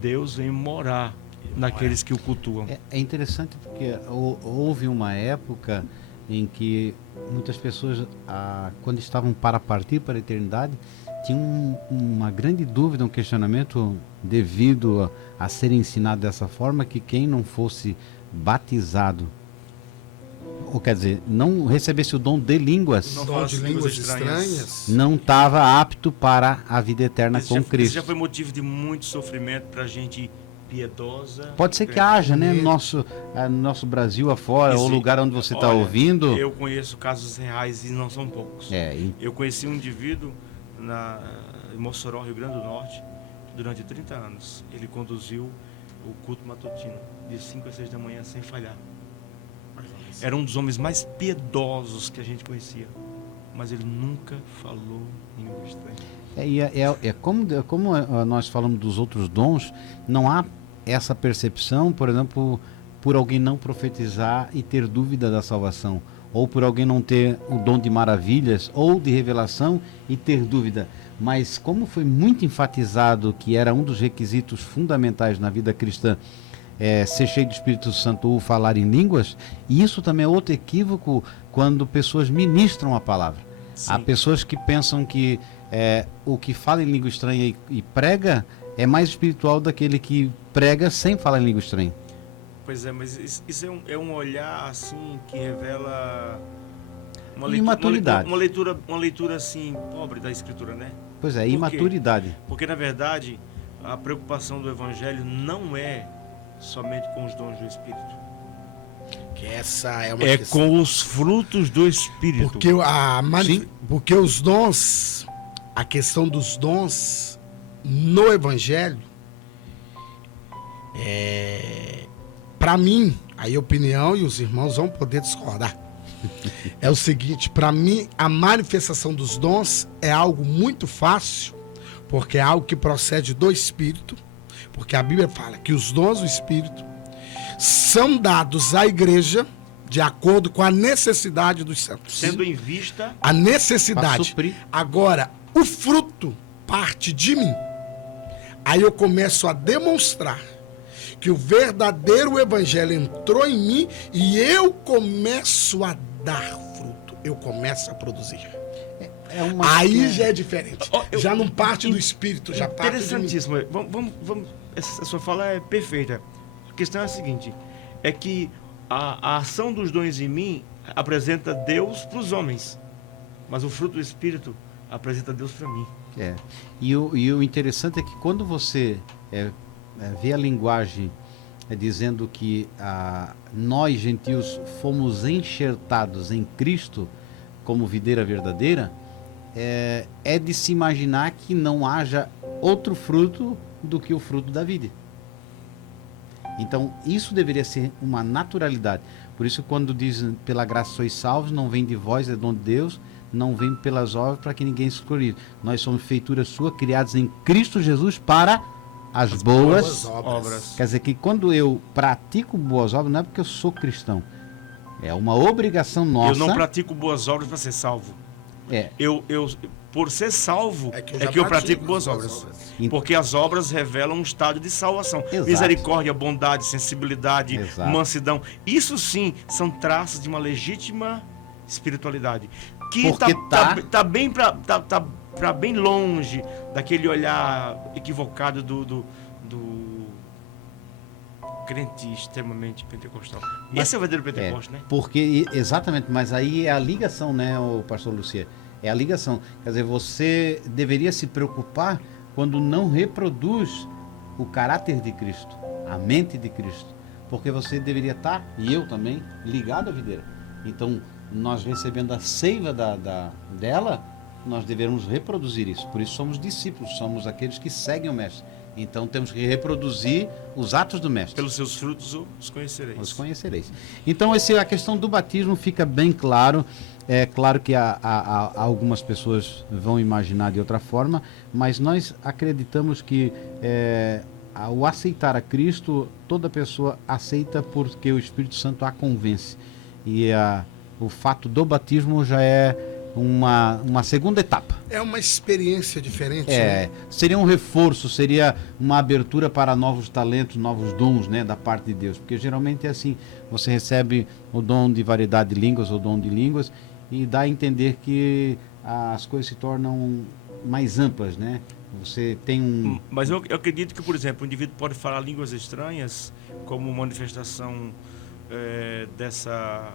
Deus vem morar naqueles que o cultuam. É interessante porque houve uma época em que muitas pessoas, quando estavam para partir para a eternidade, tinham uma grande dúvida, um questionamento devido a ser ensinado dessa forma, que quem não fosse batizado, ou quer dizer, não recebesse o dom de línguas, não estava apto para a vida eterna com Cristo. Isso já foi motivo de muito sofrimento para a gente piedosa. Pode ser que haja, né, no nosso Brasil afora, ou lugar onde você está ouvindo. Eu conheço casos reais e não são poucos. Eu conheci um indivíduo em Mossoró, Rio Grande do Norte, durante 30 anos. Ele conduziu o culto matutino de 5 a 6 da manhã sem falhar. Era um dos homens mais piedosos que a gente conhecia, mas ele nunca falou língua estranha. Como nós falamos dos outros dons, não há essa percepção, por exemplo, por alguém não profetizar e ter dúvida da salvação, ou por alguém não ter o dom de maravilhas ou de revelação e ter dúvida. Mas como foi muito enfatizado que era um dos requisitos fundamentais na vida cristã, ser cheio do Espírito Santo ou falar em línguas, e isso também é outro equívoco quando pessoas ministram a palavra. Sim. Há pessoas que pensam que o que fala em língua estranha e prega é mais espiritual daquele que prega sem falar em língua estranha. Pois é, mas isso é um olhar assim que revela imaturidade. Uma leitura assim pobre da Escritura, né? Pois é, imaturidade. Porque na verdade a preocupação do Evangelho não é somente com os dons do Espírito. Que essa é uma questão. Com os frutos do Espírito. Porque os dons, a questão dos dons no Evangelho, para mim, aí a opinião, e os irmãos vão poder discordar, é o seguinte: para mim a manifestação dos dons é algo muito fácil, porque é algo que procede do Espírito, porque a Bíblia fala que os dons do Espírito são dados à igreja de acordo com a necessidade dos santos. Sendo em vista a necessidade. Agora, o fruto parte de mim. Aí eu começo a demonstrar que o verdadeiro evangelho entrou em mim e eu começo a dar fruto. Eu começo a produzir. Aí já é diferente. Já não parte do Espírito, já parte de mim. Interessantíssimo. Vamos, essa sua fala é perfeita. A questão é a seguinte: é que a ação dos dons em mim apresenta Deus para os homens, mas o fruto do Espírito apresenta Deus para mim. E o interessante é que quando você vê a linguagem dizendo que nós, gentios, fomos enxertados em Cristo como videira verdadeira, é de se imaginar que não haja outro fruto do que o fruto da vida. Então, isso deveria ser uma naturalidade. Por isso, quando diz, pela graça sois salvos, não vem de vós, é dom de Deus, não vem pelas obras para que ninguém se glorie. Nós somos feitura sua, criados em Cristo Jesus para as boas obras. Quer dizer que quando eu pratico boas obras, não é porque eu sou cristão. É uma obrigação nossa. Eu não pratico boas obras para ser salvo. Por ser salvo, É que eu pratico boas obras. Porque as obras revelam um estado de salvação. Exato. Misericórdia, bondade, sensibilidade, Exato. mansidão. Isso sim são traços de uma legítima espiritualidade. Que Porque tá bem para bem longe daquele olhar equivocado do crente extremamente pentecostal. Esse é o verdadeiro Pentecoste, né? Porque, exatamente, mas aí é a ligação, né, o pastor Lucia? É a ligação. Quer dizer, você deveria se preocupar quando não reproduz o caráter de Cristo, a mente de Cristo. Porque você deveria estar, e eu também, ligado à videira. Então, nós recebendo a seiva dela, nós devemos reproduzir isso. Por isso somos discípulos, somos aqueles que seguem o Mestre. Então temos que reproduzir os atos do Mestre. Pelos seus frutos os conhecereis. Os conhecereis. Então a questão do batismo fica bem claro. É claro que algumas pessoas vão imaginar de outra forma, mas nós acreditamos que ao aceitar a Cristo, toda pessoa aceita porque o Espírito Santo a convence. E o fato do batismo já é uma segunda etapa. É uma experiência diferente. Né? Seria um reforço, seria uma abertura para novos talentos, novos dons, né, da parte de Deus. Porque geralmente é assim, você recebe o dom de variedade de línguas, ou dom de línguas, e dá a entender que as coisas se tornam mais amplas, né? Você tem Mas eu acredito que, por exemplo, o indivíduo pode falar línguas estranhas como manifestação dessa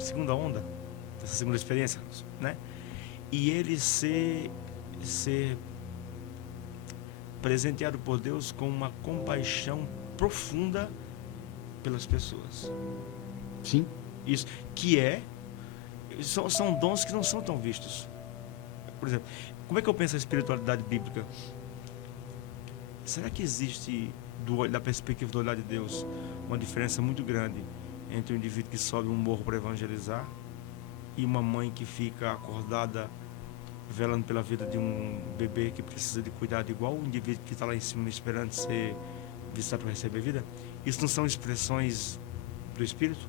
segunda onda, dessa segunda experiência, né? E ele ser presenteado por Deus com uma compaixão profunda pelas pessoas. Sim. Isso que são dons que não são tão vistos. Por exemplo, como é que eu penso a espiritualidade bíblica? Será que existe, da perspectiva do olhar de Deus, uma diferença muito grande entre um indivíduo que sobe um morro para evangelizar e uma mãe que fica acordada velando pela vida de um bebê que precisa de cuidado, igual o indivíduo que está lá em cima esperando ser visitado para receber vida? Isso não são expressões do Espírito?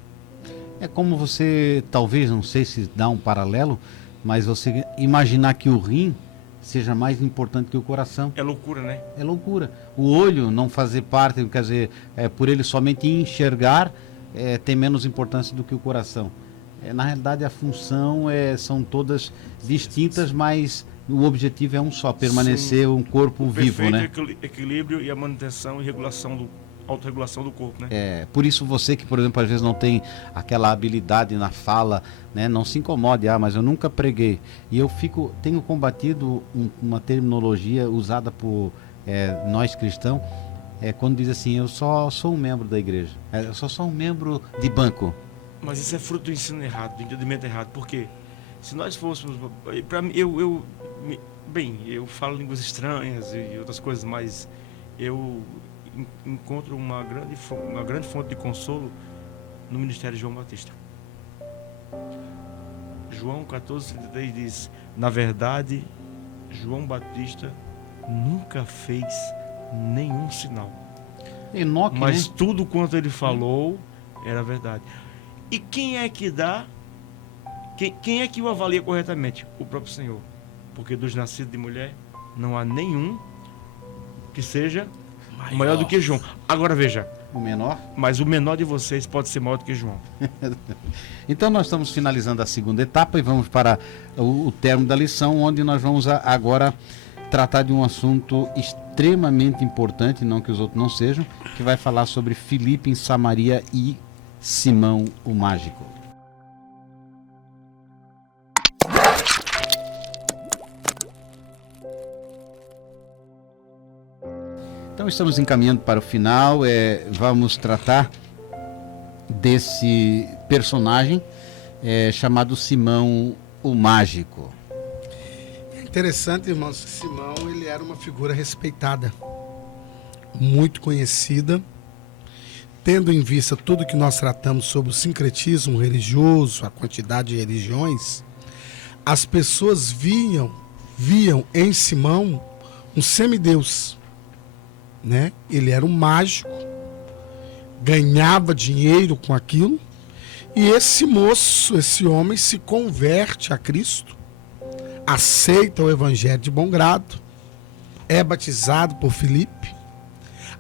É como você, talvez, não sei se dá um paralelo, mas você imaginar que o rim seja mais importante que o coração. É loucura, né? É loucura. O olho não fazer parte, quer dizer, por ele somente enxergar, tem menos importância do que o coração. Na realidade, a função são todas distintas, mas o objetivo é um só, permanecer um corpo vivo, né? Equilíbrio e a manutenção e autorregulação do corpo, né? Por isso você que, por exemplo, às vezes não tem aquela habilidade na fala, né? Não se incomode, mas eu nunca preguei. E eu tenho combatido uma terminologia usada por nós cristãos, quando diz assim, eu só sou um membro da igreja, eu só sou um membro de banco. Mas isso é fruto do ensino errado, do entendimento errado. Por quê? Se nós fôssemos... Para mim, eu falo línguas estranhas e outras coisas, mas eu encontro uma grande fonte de consolo no ministério de João Batista. João 14:33 diz: na verdade, João Batista nunca fez nenhum sinal. Enoque, mas né? Tudo quanto ele falou era verdade. E quem é que dá? Quem é que o avalia corretamente? O próprio Senhor. Porque dos nascidos de mulher não há nenhum que seja maior do que João. Agora veja. O menor? Mas o menor de vocês pode ser maior do que João. Então nós estamos finalizando a segunda etapa e vamos para o termo da lição, onde nós vamos agora tratar de um assunto extremamente importante, não que os outros não sejam, que vai falar sobre Filipe em Samaria e Simão o Mágico. Então estamos encaminhando para o final, vamos tratar desse personagem chamado Simão o Mágico. É interessante, irmãos, que Simão ele era uma figura respeitada, muito conhecida, tendo em vista tudo que nós tratamos sobre o sincretismo religioso, a quantidade de religiões, as pessoas viam em Simão um semideus. Né? Ele era um mágico, ganhava dinheiro com aquilo, e esse moço, esse homem se converte a Cristo, aceita o evangelho de bom grado, é batizado por Filipe,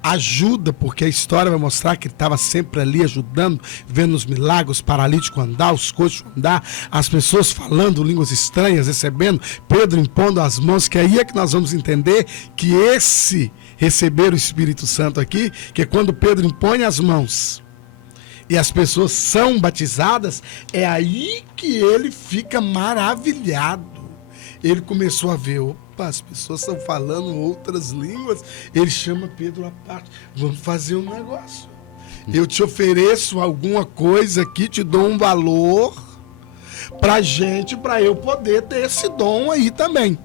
ajuda, porque a história vai mostrar que ele estava sempre ali ajudando, vendo os milagres, os paralíticos andar, os coxos andar, as pessoas falando línguas estranhas, recebendo, Pedro impondo as mãos, que aí é que nós vamos entender que esse receber o Espírito Santo aqui, que quando Pedro impõe as mãos e as pessoas são batizadas, é aí que ele fica maravilhado. Ele começou a ver, opa, as pessoas estão falando outras línguas. Ele chama Pedro à parte, vamos fazer um negócio. Eu te ofereço alguma coisa aqui, te dou um valor para eu poder ter esse dom aí também.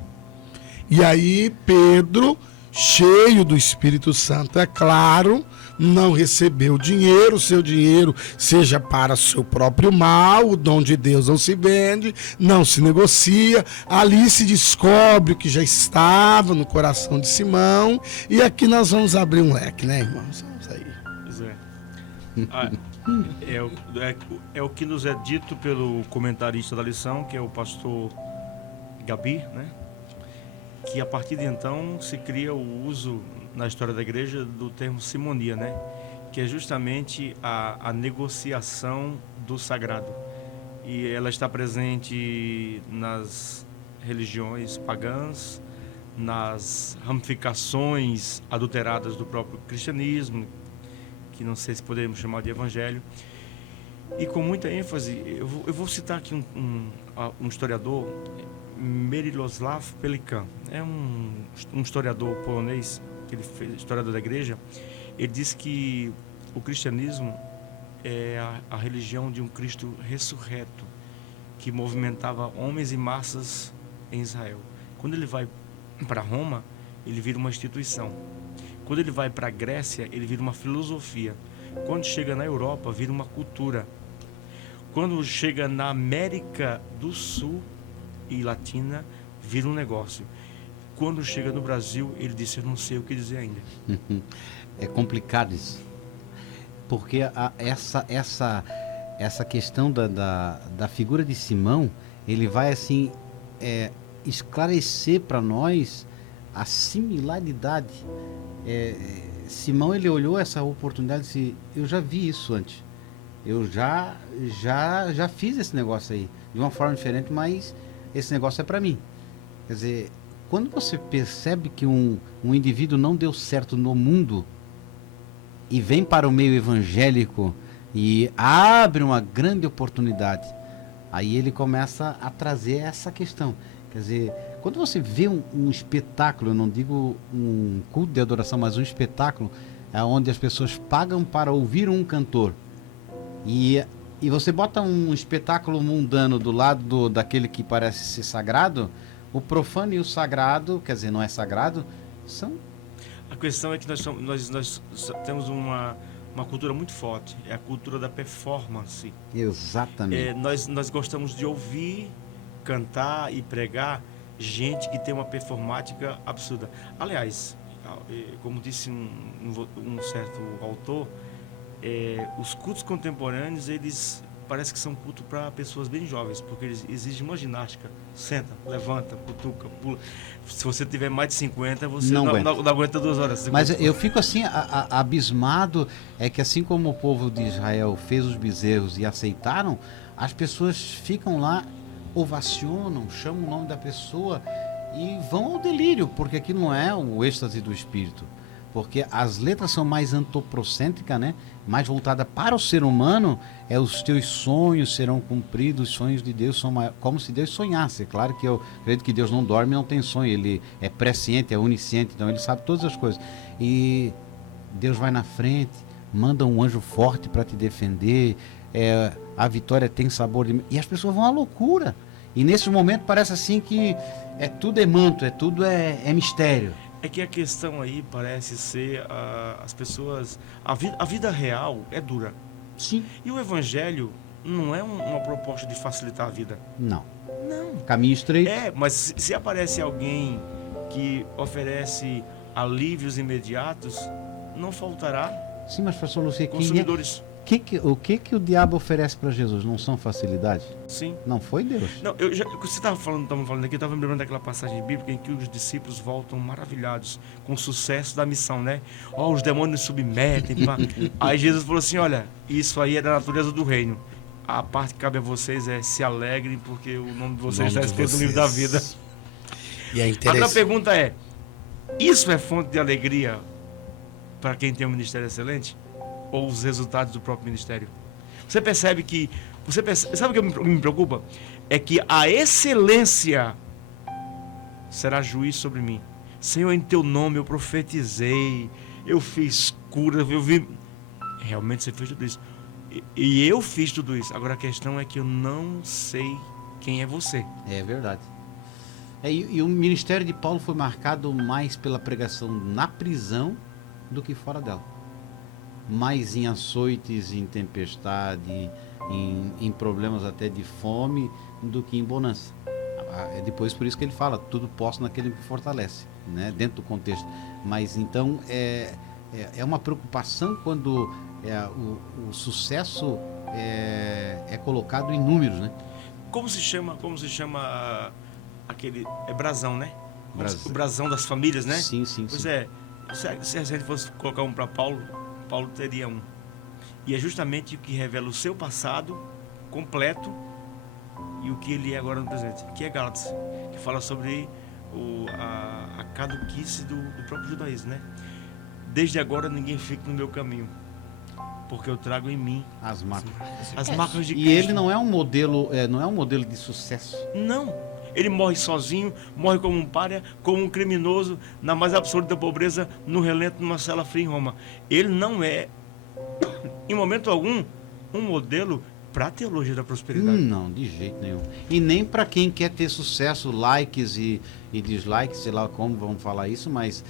E aí Pedro, cheio do Espírito Santo, é claro, não recebeu dinheiro, o seu dinheiro seja para seu próprio mal, o dom de Deus não se vende, não se negocia, ali se descobre o que já estava no coração de Simão, e aqui nós vamos abrir um leque, né, irmãos? Vamos aí. Pois é. É o que nos é dito pelo comentarista da lição, que é o pastor Gabi, né? Que a partir de então se cria o uso na história da igreja do termo simonia, né? Que é justamente a negociação do sagrado. E ela está presente nas religiões pagãs, nas ramificações adulteradas do próprio cristianismo, que não sei se podemos chamar de evangelho. E com muita ênfase, eu vou citar aqui um historiador, Miroslav Pelikan. É um historiador polonês, que ele fez, historiador da igreja. Ele diz que o cristianismo é a religião de um Cristo ressurreto, que movimentava homens e massas em Israel. Quando ele vai para Roma, ele vira uma instituição. Quando ele vai para a Grécia, ele vira uma filosofia. Quando chega na Europa, vira uma cultura. Quando chega na América do Sul e Latina, vira um negócio. Quando chega no Brasil, ele disse, eu não sei o que dizer ainda. É complicado isso. Porque essa questão da figura de Simão, ele vai assim esclarecer para nós a similaridade. Simão, ele olhou essa oportunidade e disse, eu já vi isso antes. Eu já fiz esse negócio aí, de uma forma diferente, mas esse negócio é para mim. Quer dizer, quando você percebe que um indivíduo não deu certo no mundo e vem para o meio evangélico e abre uma grande oportunidade, aí ele começa a trazer essa questão. Quer dizer, quando você vê um espetáculo, eu não digo um culto de adoração, mas um espetáculo onde as pessoas pagam para ouvir um cantor, e você bota um espetáculo mundano do lado daquele que parece ser sagrado, o profano e o sagrado, quer dizer, não é sagrado, são... A questão é que nós temos uma cultura muito forte, é a cultura da performance. Exatamente. Nós gostamos de ouvir, cantar e pregar gente que tem uma performática absurda. Aliás, como disse um certo autor, os cultos contemporâneos, eles parece que são cultos para pessoas bem jovens, porque eles exigem uma ginástica. Senta, levanta, cutuca, pula. Se você tiver mais de 50, você não aguenta 2 horas. Mas eu fico assim, abismado, é que assim como o povo de Israel fez os bezerros e aceitaram, as pessoas ficam lá, ovacionam, chamam o nome da pessoa e vão ao delírio, porque aquilo não é o êxtase do espírito. Porque as letras são mais antropocêntricas, né? Mais voltada para o ser humano, os teus sonhos serão cumpridos, os sonhos de Deus são maiores, como se Deus sonhasse. É claro que eu acredito que Deus não dorme, não tem sonho, ele é presciente, é onisciente, então ele sabe todas as coisas. E Deus vai na frente, manda um anjo forte para te defender, a vitória tem sabor de... E as pessoas vão à loucura. E nesse momento parece assim que tudo é manto, tudo é mistério. É que a questão aí parece ser as pessoas... A vida real é dura. Sim. E o evangelho não é uma proposta de facilitar a vida. Não. Não. Caminho estreito. Mas se aparece alguém que oferece alívios imediatos, não faltará Sim, mas pastor Lucia, consumidores. o que o diabo oferece para Jesus? Não são facilidades? Sim. Não foi Deus. Não, você estava falando aqui, eu estava me lembrando daquela passagem bíblica em que os discípulos voltam maravilhados com o sucesso da missão, né? Os demônios submetem. Aí Jesus falou assim, olha, isso aí é da natureza do reino. A parte que cabe a vocês é se alegrem, porque o nome de vocês está escrito no livro da vida. E é interessante. Agora a pergunta é, isso é fonte de alegria para quem tem um ministério excelente? Ou os resultados do próprio ministério? Você percebe que... sabe o que me preocupa? É que a excelência será juiz sobre mim. Senhor, em teu nome eu profetizei, eu fiz cura, eu vi... Realmente você fez tudo isso. E eu fiz tudo isso. Agora a questão é que eu não sei quem é você. É verdade. E o ministério de Paulo foi marcado mais pela pregação na prisão do que fora dela. Mais em açoites, em tempestade, em problemas até de fome, do que em bonança. É depois por isso que ele fala, tudo posso naquele que fortalece, né? Dentro do contexto. Mas então é uma preocupação quando o sucesso é colocado em números, né? Como se chama aquele... É brasão, né? Brasão. O brasão das famílias, né? Sim. Pois é, se a gente fosse colocar um para Paulo teria um. E é justamente o que revela o seu passado completo e o que ele é agora no presente, que é Gálatas, que fala sobre a caduquice do próprio judaísmo, né? Desde agora ninguém fica no meu caminho, porque eu trago em mim as marcas de Cristo. E ele não é um modelo, de sucesso. Não. Ele morre sozinho, morre como um pária, como um criminoso, na mais absoluta pobreza, no relento, numa cela fria em Roma. Ele não é, em momento algum, um modelo para a teologia da prosperidade. Não, de jeito nenhum. E nem para quem quer ter sucesso, likes e dislikes, sei lá como vamos falar isso, mas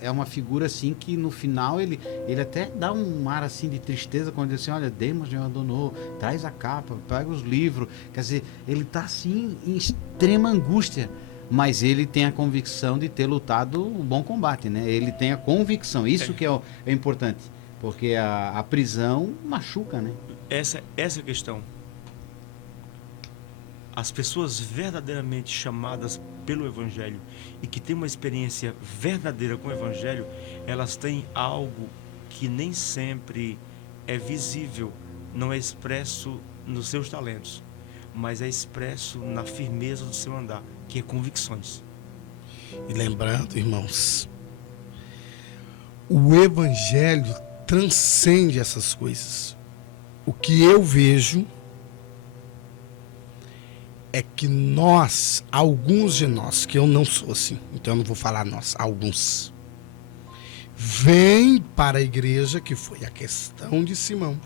é uma figura assim que no final ele até dá um ar assim de tristeza quando ele diz assim, olha, Demas me abandonou, traz a capa, pega os livros, quer dizer, ele está assim em extrema angústia, mas ele tem a convicção de ter lutado o bom combate, né? Ele tem a convicção, isso que é importante, porque a prisão machuca, né? Essa é a questão. As pessoas verdadeiramente chamadas pelo Evangelho e que têm uma experiência verdadeira com o Evangelho, elas têm algo que nem sempre é visível, não é expresso nos seus talentos, mas é expresso na firmeza do seu andar, que é convicções. E lembrando, irmãos, o Evangelho transcende essas coisas. O que eu vejo é que nós, alguns de nós, que eu não sou assim, então eu não vou falar nós, alguns, vêm para a igreja, que foi a questão de Simão.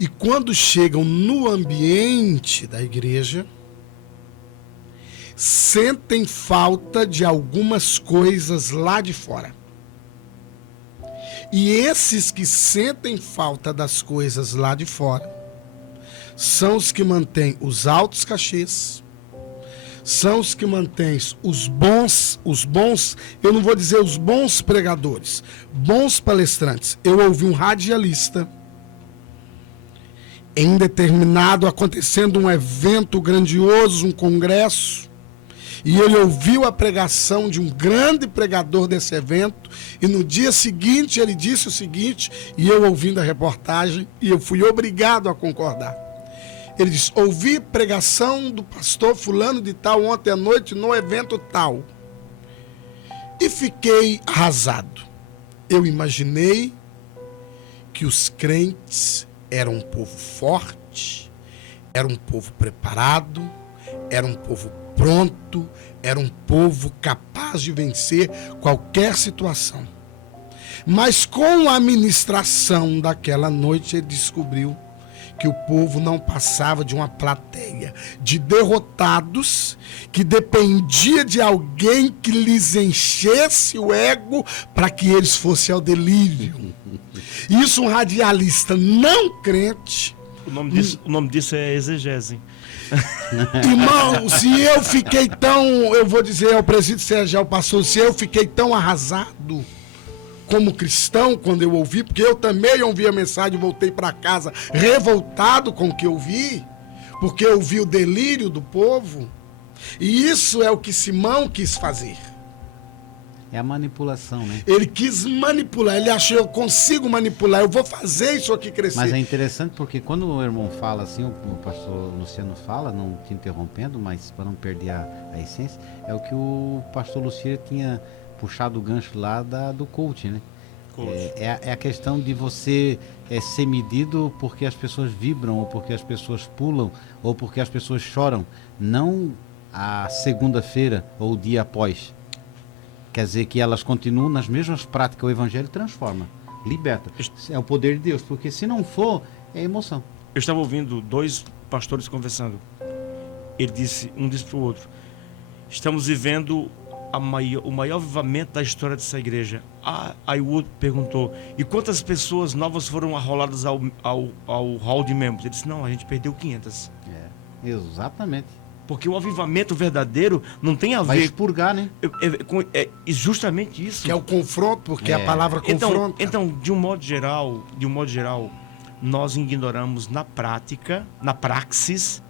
E quando chegam no ambiente da igreja, sentem falta de algumas coisas lá de fora. E esses que sentem falta das coisas lá de fora, são os que mantêm os altos cachês, são os que mantêm os bons, eu não vou dizer os bons pregadores, bons palestrantes. Eu ouvi um radialista, em determinado, acontecendo um evento grandioso, um congresso, e ele ouviu a pregação de um grande pregador desse evento, e no dia seguinte ele disse o seguinte, e eu ouvindo a reportagem, e eu fui obrigado a concordar. Ele disse, ouvi pregação do pastor fulano de tal ontem à noite no evento tal. E fiquei arrasado. Eu imaginei que os crentes eram um povo forte, era um povo preparado, era um povo pronto, era um povo capaz de vencer qualquer situação. Mas com a ministração daquela noite, ele descobriu que o povo não passava de uma plateia de derrotados que dependia de alguém que lhes enchesse o ego para que eles fossem ao delírio. Isso um radialista não crente. O nome disso é exegese. Irmão, se eu fiquei tão, eu vou dizer ao presídio Sérgio, ao pastor, se eu fiquei tão arrasado como cristão, quando eu ouvi, porque eu também ouvi a mensagem e voltei para casa revoltado com o que eu vi, porque eu vi o delírio do povo. E isso é o que Simão quis fazer. É a manipulação, né? Ele quis manipular, ele achou, eu consigo manipular, eu vou fazer isso aqui crescer. Mas é interessante porque quando o irmão fala assim, o pastor Luciano fala, não te interrompendo, mas para não perder a essência, é o que o pastor Luciano tinha puxado o gancho lá do coaching, né? É a questão de você ser medido porque as pessoas vibram, ou porque as pessoas pulam, ou porque as pessoas choram, não a segunda-feira ou o dia após. Quer dizer que elas continuam nas mesmas práticas, o evangelho transforma, liberta. É o poder de Deus, porque se não for, é emoção. Eu estava ouvindo 2 pastores conversando. Um disse para o outro: estamos vivendo o maior avivamento da história dessa igreja. Aí o outro perguntou: e quantas pessoas novas foram arroladas ao hall de membros? Ele disse: não, a gente perdeu 500. Exatamente. Porque o avivamento verdadeiro não tem a ver... Vai expurgar, né? É justamente isso. Que é o confronto, porque a palavra confronta. Então, de um modo geral, nós ignoramos na prática, na praxis,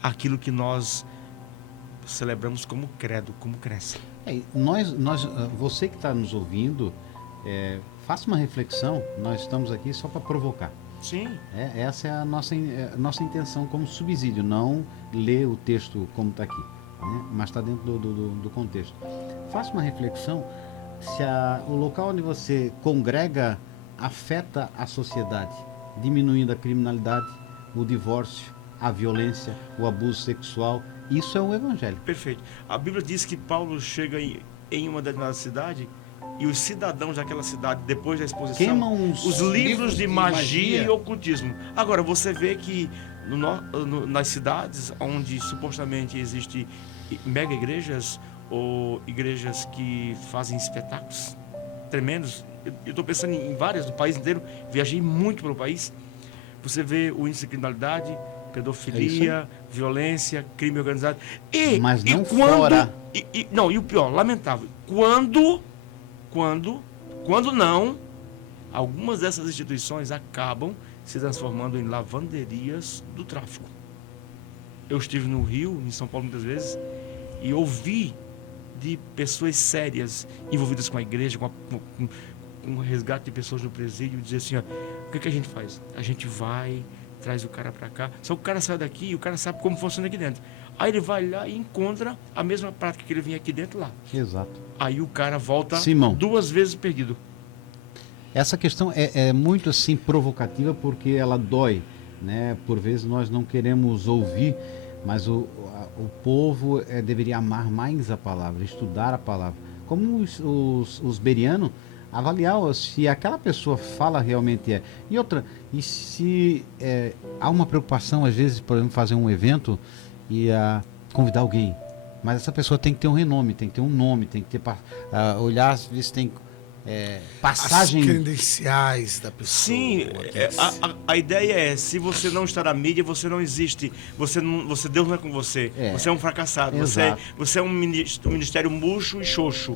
aquilo que nós celebramos como credo, como crença. Você que está nos ouvindo, faça uma reflexão. Nós estamos aqui só para provocar. Sim. Essa é a nossa intenção como subsídio, não ler o texto como está aqui, né? Mas está dentro do contexto. Faça uma reflexão se o local onde você congrega afeta a sociedade, diminuindo a criminalidade, o divórcio, a violência, o abuso sexual. Isso é o evangelho. Perfeito. A Bíblia diz que Paulo chega em uma determinada cidade e os cidadãos daquela cidade, depois da exposição, queimam os livros de magia e ocultismo. Agora, você vê que nas cidades onde supostamente existem mega igrejas ou igrejas que fazem espetáculos tremendos, eu estou pensando em várias do país inteiro, viajei muito pelo país, você vê o índice de criminalidade, pedofilia, violência, crime organizado. Mas não fora. E o pior, lamentável, quando não, algumas dessas instituições acabam se transformando em lavanderias do tráfico. Eu estive no Rio, em São Paulo muitas vezes, e ouvi de pessoas sérias envolvidas com a igreja, com o resgate de pessoas no presídio, dizer assim: ó, o que a gente faz? A gente vai, traz o cara para cá, só que o cara sai daqui e o cara sabe como funciona aqui dentro. Aí ele vai lá e encontra a mesma prática que ele vinha aqui dentro lá. Exato. Aí o cara volta Simão, 2 vezes perdido. Essa questão é muito assim provocativa porque ela dói, né? Por vezes nós não queremos ouvir, mas o povo deveria amar mais a palavra, estudar a palavra. Como os berianos, avaliar se aquela pessoa fala realmente E outra, e se há uma preocupação às vezes, por exemplo, fazer um evento e convidar alguém, mas essa pessoa tem que ter um renome, tem que ter um nome, tem que ter olhar se tem passagem, as credenciais da pessoa. Sim, a ideia é: se você não está na mídia, você não existe, Deus não é com você, você é um fracassado, você é um ministério murcho e xoxo.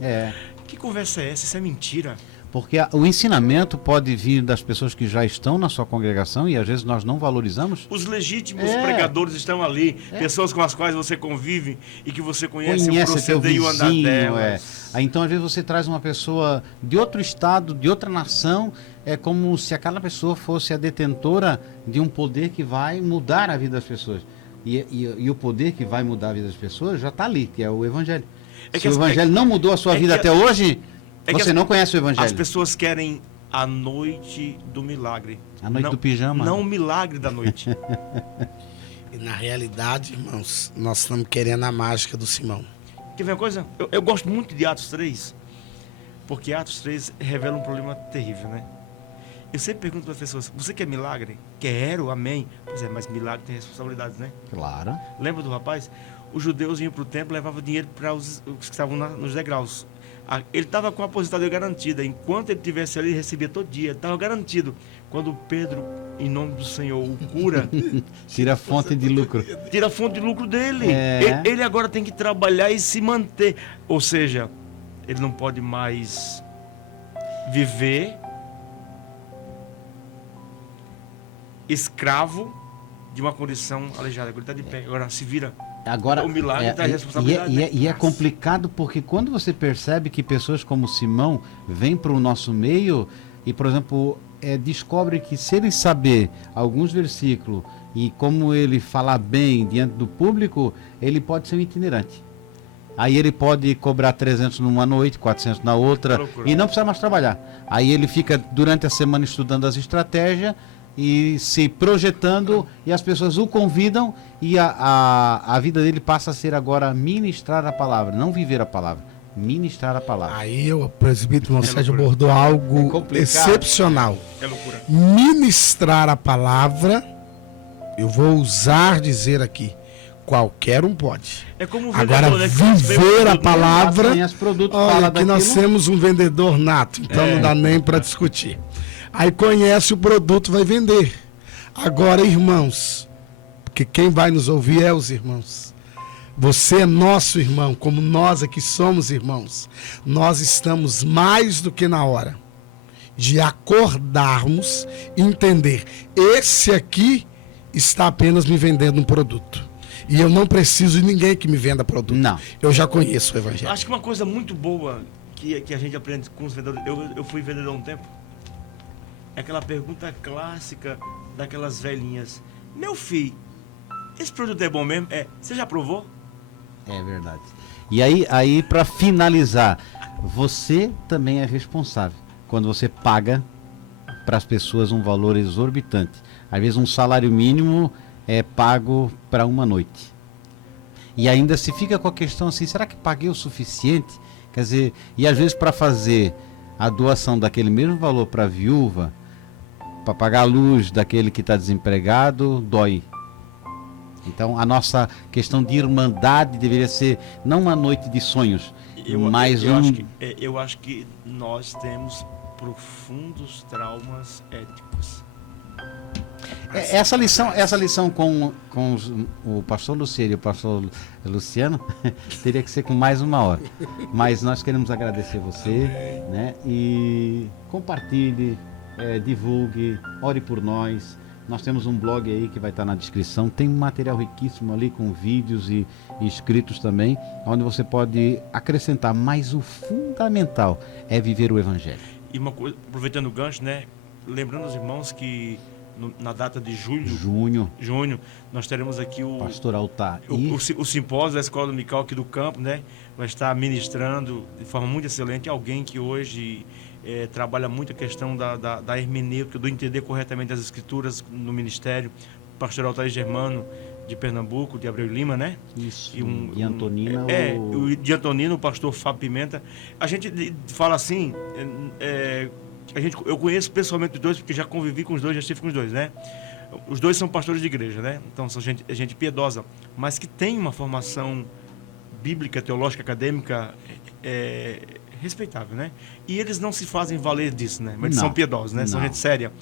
Que conversa é essa? Isso é mentira. Porque o ensinamento pode vir das pessoas que já estão na sua congregação e às vezes nós não valorizamos. Os legítimos pregadores estão ali, pessoas com as quais você convive e que você conhece o proceder e o andar delas. Então às vezes você traz uma pessoa de outro estado, de outra nação, é como se aquela pessoa fosse a detentora de um poder que vai mudar a vida das pessoas. E o poder que vai mudar a vida das pessoas já está ali, que é o evangelho. Se o evangelho não mudou a sua vida até hoje, você não conhece o evangelho. As pessoas querem a noite do milagre. A noite do pijama. Não o milagre da noite. E na realidade, irmãos, nós estamos querendo a mágica do Simão. Quer ver uma coisa? Eu gosto muito de Atos 3, porque Atos 3 revela um problema terrível, né? Eu sempre pergunto para as pessoas: você quer milagre? Quero, amém. Pois é, mas milagre tem responsabilidades, né? Claro. Lembra do rapaz? Os judeus iam para o templo e levavam dinheiro para os que estavam nos degraus. Ele estava com a aposentadoria garantida. Enquanto ele estivesse ali, ele recebia todo dia. Estava garantido. Quando Pedro, em nome do Senhor, o cura... Tira a fonte de lucro. Tira a fonte de lucro dele. Ele agora tem que trabalhar e se manter. Ou seja, ele não pode mais viver escravo de uma condição aleijada. Agora ele está de pé, agora se vira. Agora, o milagre traz responsabilidade. E é complicado porque quando você percebe que pessoas como Simão vêm para o nosso meio e, por exemplo, descobre que se ele saber alguns versículos e como ele falar bem diante do público, ele pode ser um itinerante. Aí ele pode cobrar 300 numa noite, 400 na outra, e não precisa mais trabalhar. Aí ele fica durante a semana estudando as estratégias e se projetando, e as pessoas o convidam, e a vida dele passa a ser agora ministrar a palavra, não viver a palavra, ministrar a palavra. Aí o presbítero Sérgio abordou algo excepcional. É loucura. Ministrar a palavra, eu vou ousar dizer aqui, qualquer um pode. É como um agora, vendedor, né, viver a palavra, olha que nós daquilo. temos um vendedor nato, então não dá nem para discutir. Aí conhece o produto, vai vender. Agora, irmãos, porque quem vai nos ouvir é os irmãos. Você é nosso irmão, como nós aqui somos irmãos. Nós estamos mais do que na hora de acordarmos e entender. Esse aqui está apenas me vendendo um produto. E eu não preciso de ninguém que me venda produto. Não. Eu já conheço o Evangelho. Acho que uma coisa muito boa que a gente aprende com os vendedores, eu fui vendedor há um tempo, é aquela pergunta clássica daquelas velhinhas. Meu filho, esse produto é bom mesmo? Você já provou? É verdade. E aí para finalizar, você também é responsável quando você paga para as pessoas um valor exorbitante. Às vezes um salário mínimo é pago para uma noite. E ainda se fica com a questão assim, será que paguei o suficiente? Quer dizer, e às vezes para fazer a doação daquele mesmo valor para a viúva, para pagar a luz daquele que está desempregado, dói. Então a nossa questão de irmandade deveria ser não uma noite de sonhos, mas eu acho que nós temos profundos traumas éticos. Essa lição com o pastor Luciano e o pastor Luciano teria que ser com mais uma hora. Mas nós queremos agradecer você, né? E compartilhe, divulgue, ore por nós. Nós temos um blog aí que vai estar na descrição. Tem um material riquíssimo ali com vídeos e escritos também, onde você pode acrescentar. Mas o fundamental é viver o Evangelho. E uma coisa, aproveitando o gancho, né? Lembrando aos irmãos que na data de junho, nós teremos aqui o Pastor Altair, o simpósio da Escola Dominical aqui do campo, né? Vai estar ministrando de forma muito excelente alguém que hoje trabalha muito a questão da hermenêutica, do entender corretamente as escrituras no ministério. O pastor Altair Germano, de Pernambuco, de Abreu Lima, né? Isso, de Antonina. De Antonina, o pastor Fábio Pimenta. A gente fala assim... eu conheço pessoalmente os dois, porque já convivi com os dois, já estive com os dois, né? Os dois são pastores de igreja, né? Então são gente piedosa, mas que tem uma formação bíblica, teológica, acadêmica respeitável, né? E eles não se fazem valer disso, né? Mas eles são piedosos, né? São gente séria,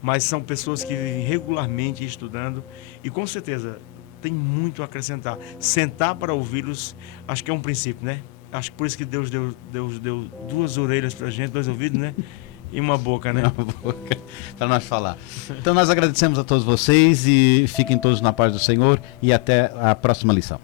mas são pessoas que vivem regularmente estudando e com certeza tem muito a acrescentar. Sentar para ouvi-los, acho que é um princípio, né? Acho que por isso que Deus deu duas orelhas pra gente, dois ouvidos, né? E uma boca, né? Uma boca para nós falar. Então nós agradecemos a todos vocês e fiquem todos na paz do Senhor e até a próxima lição.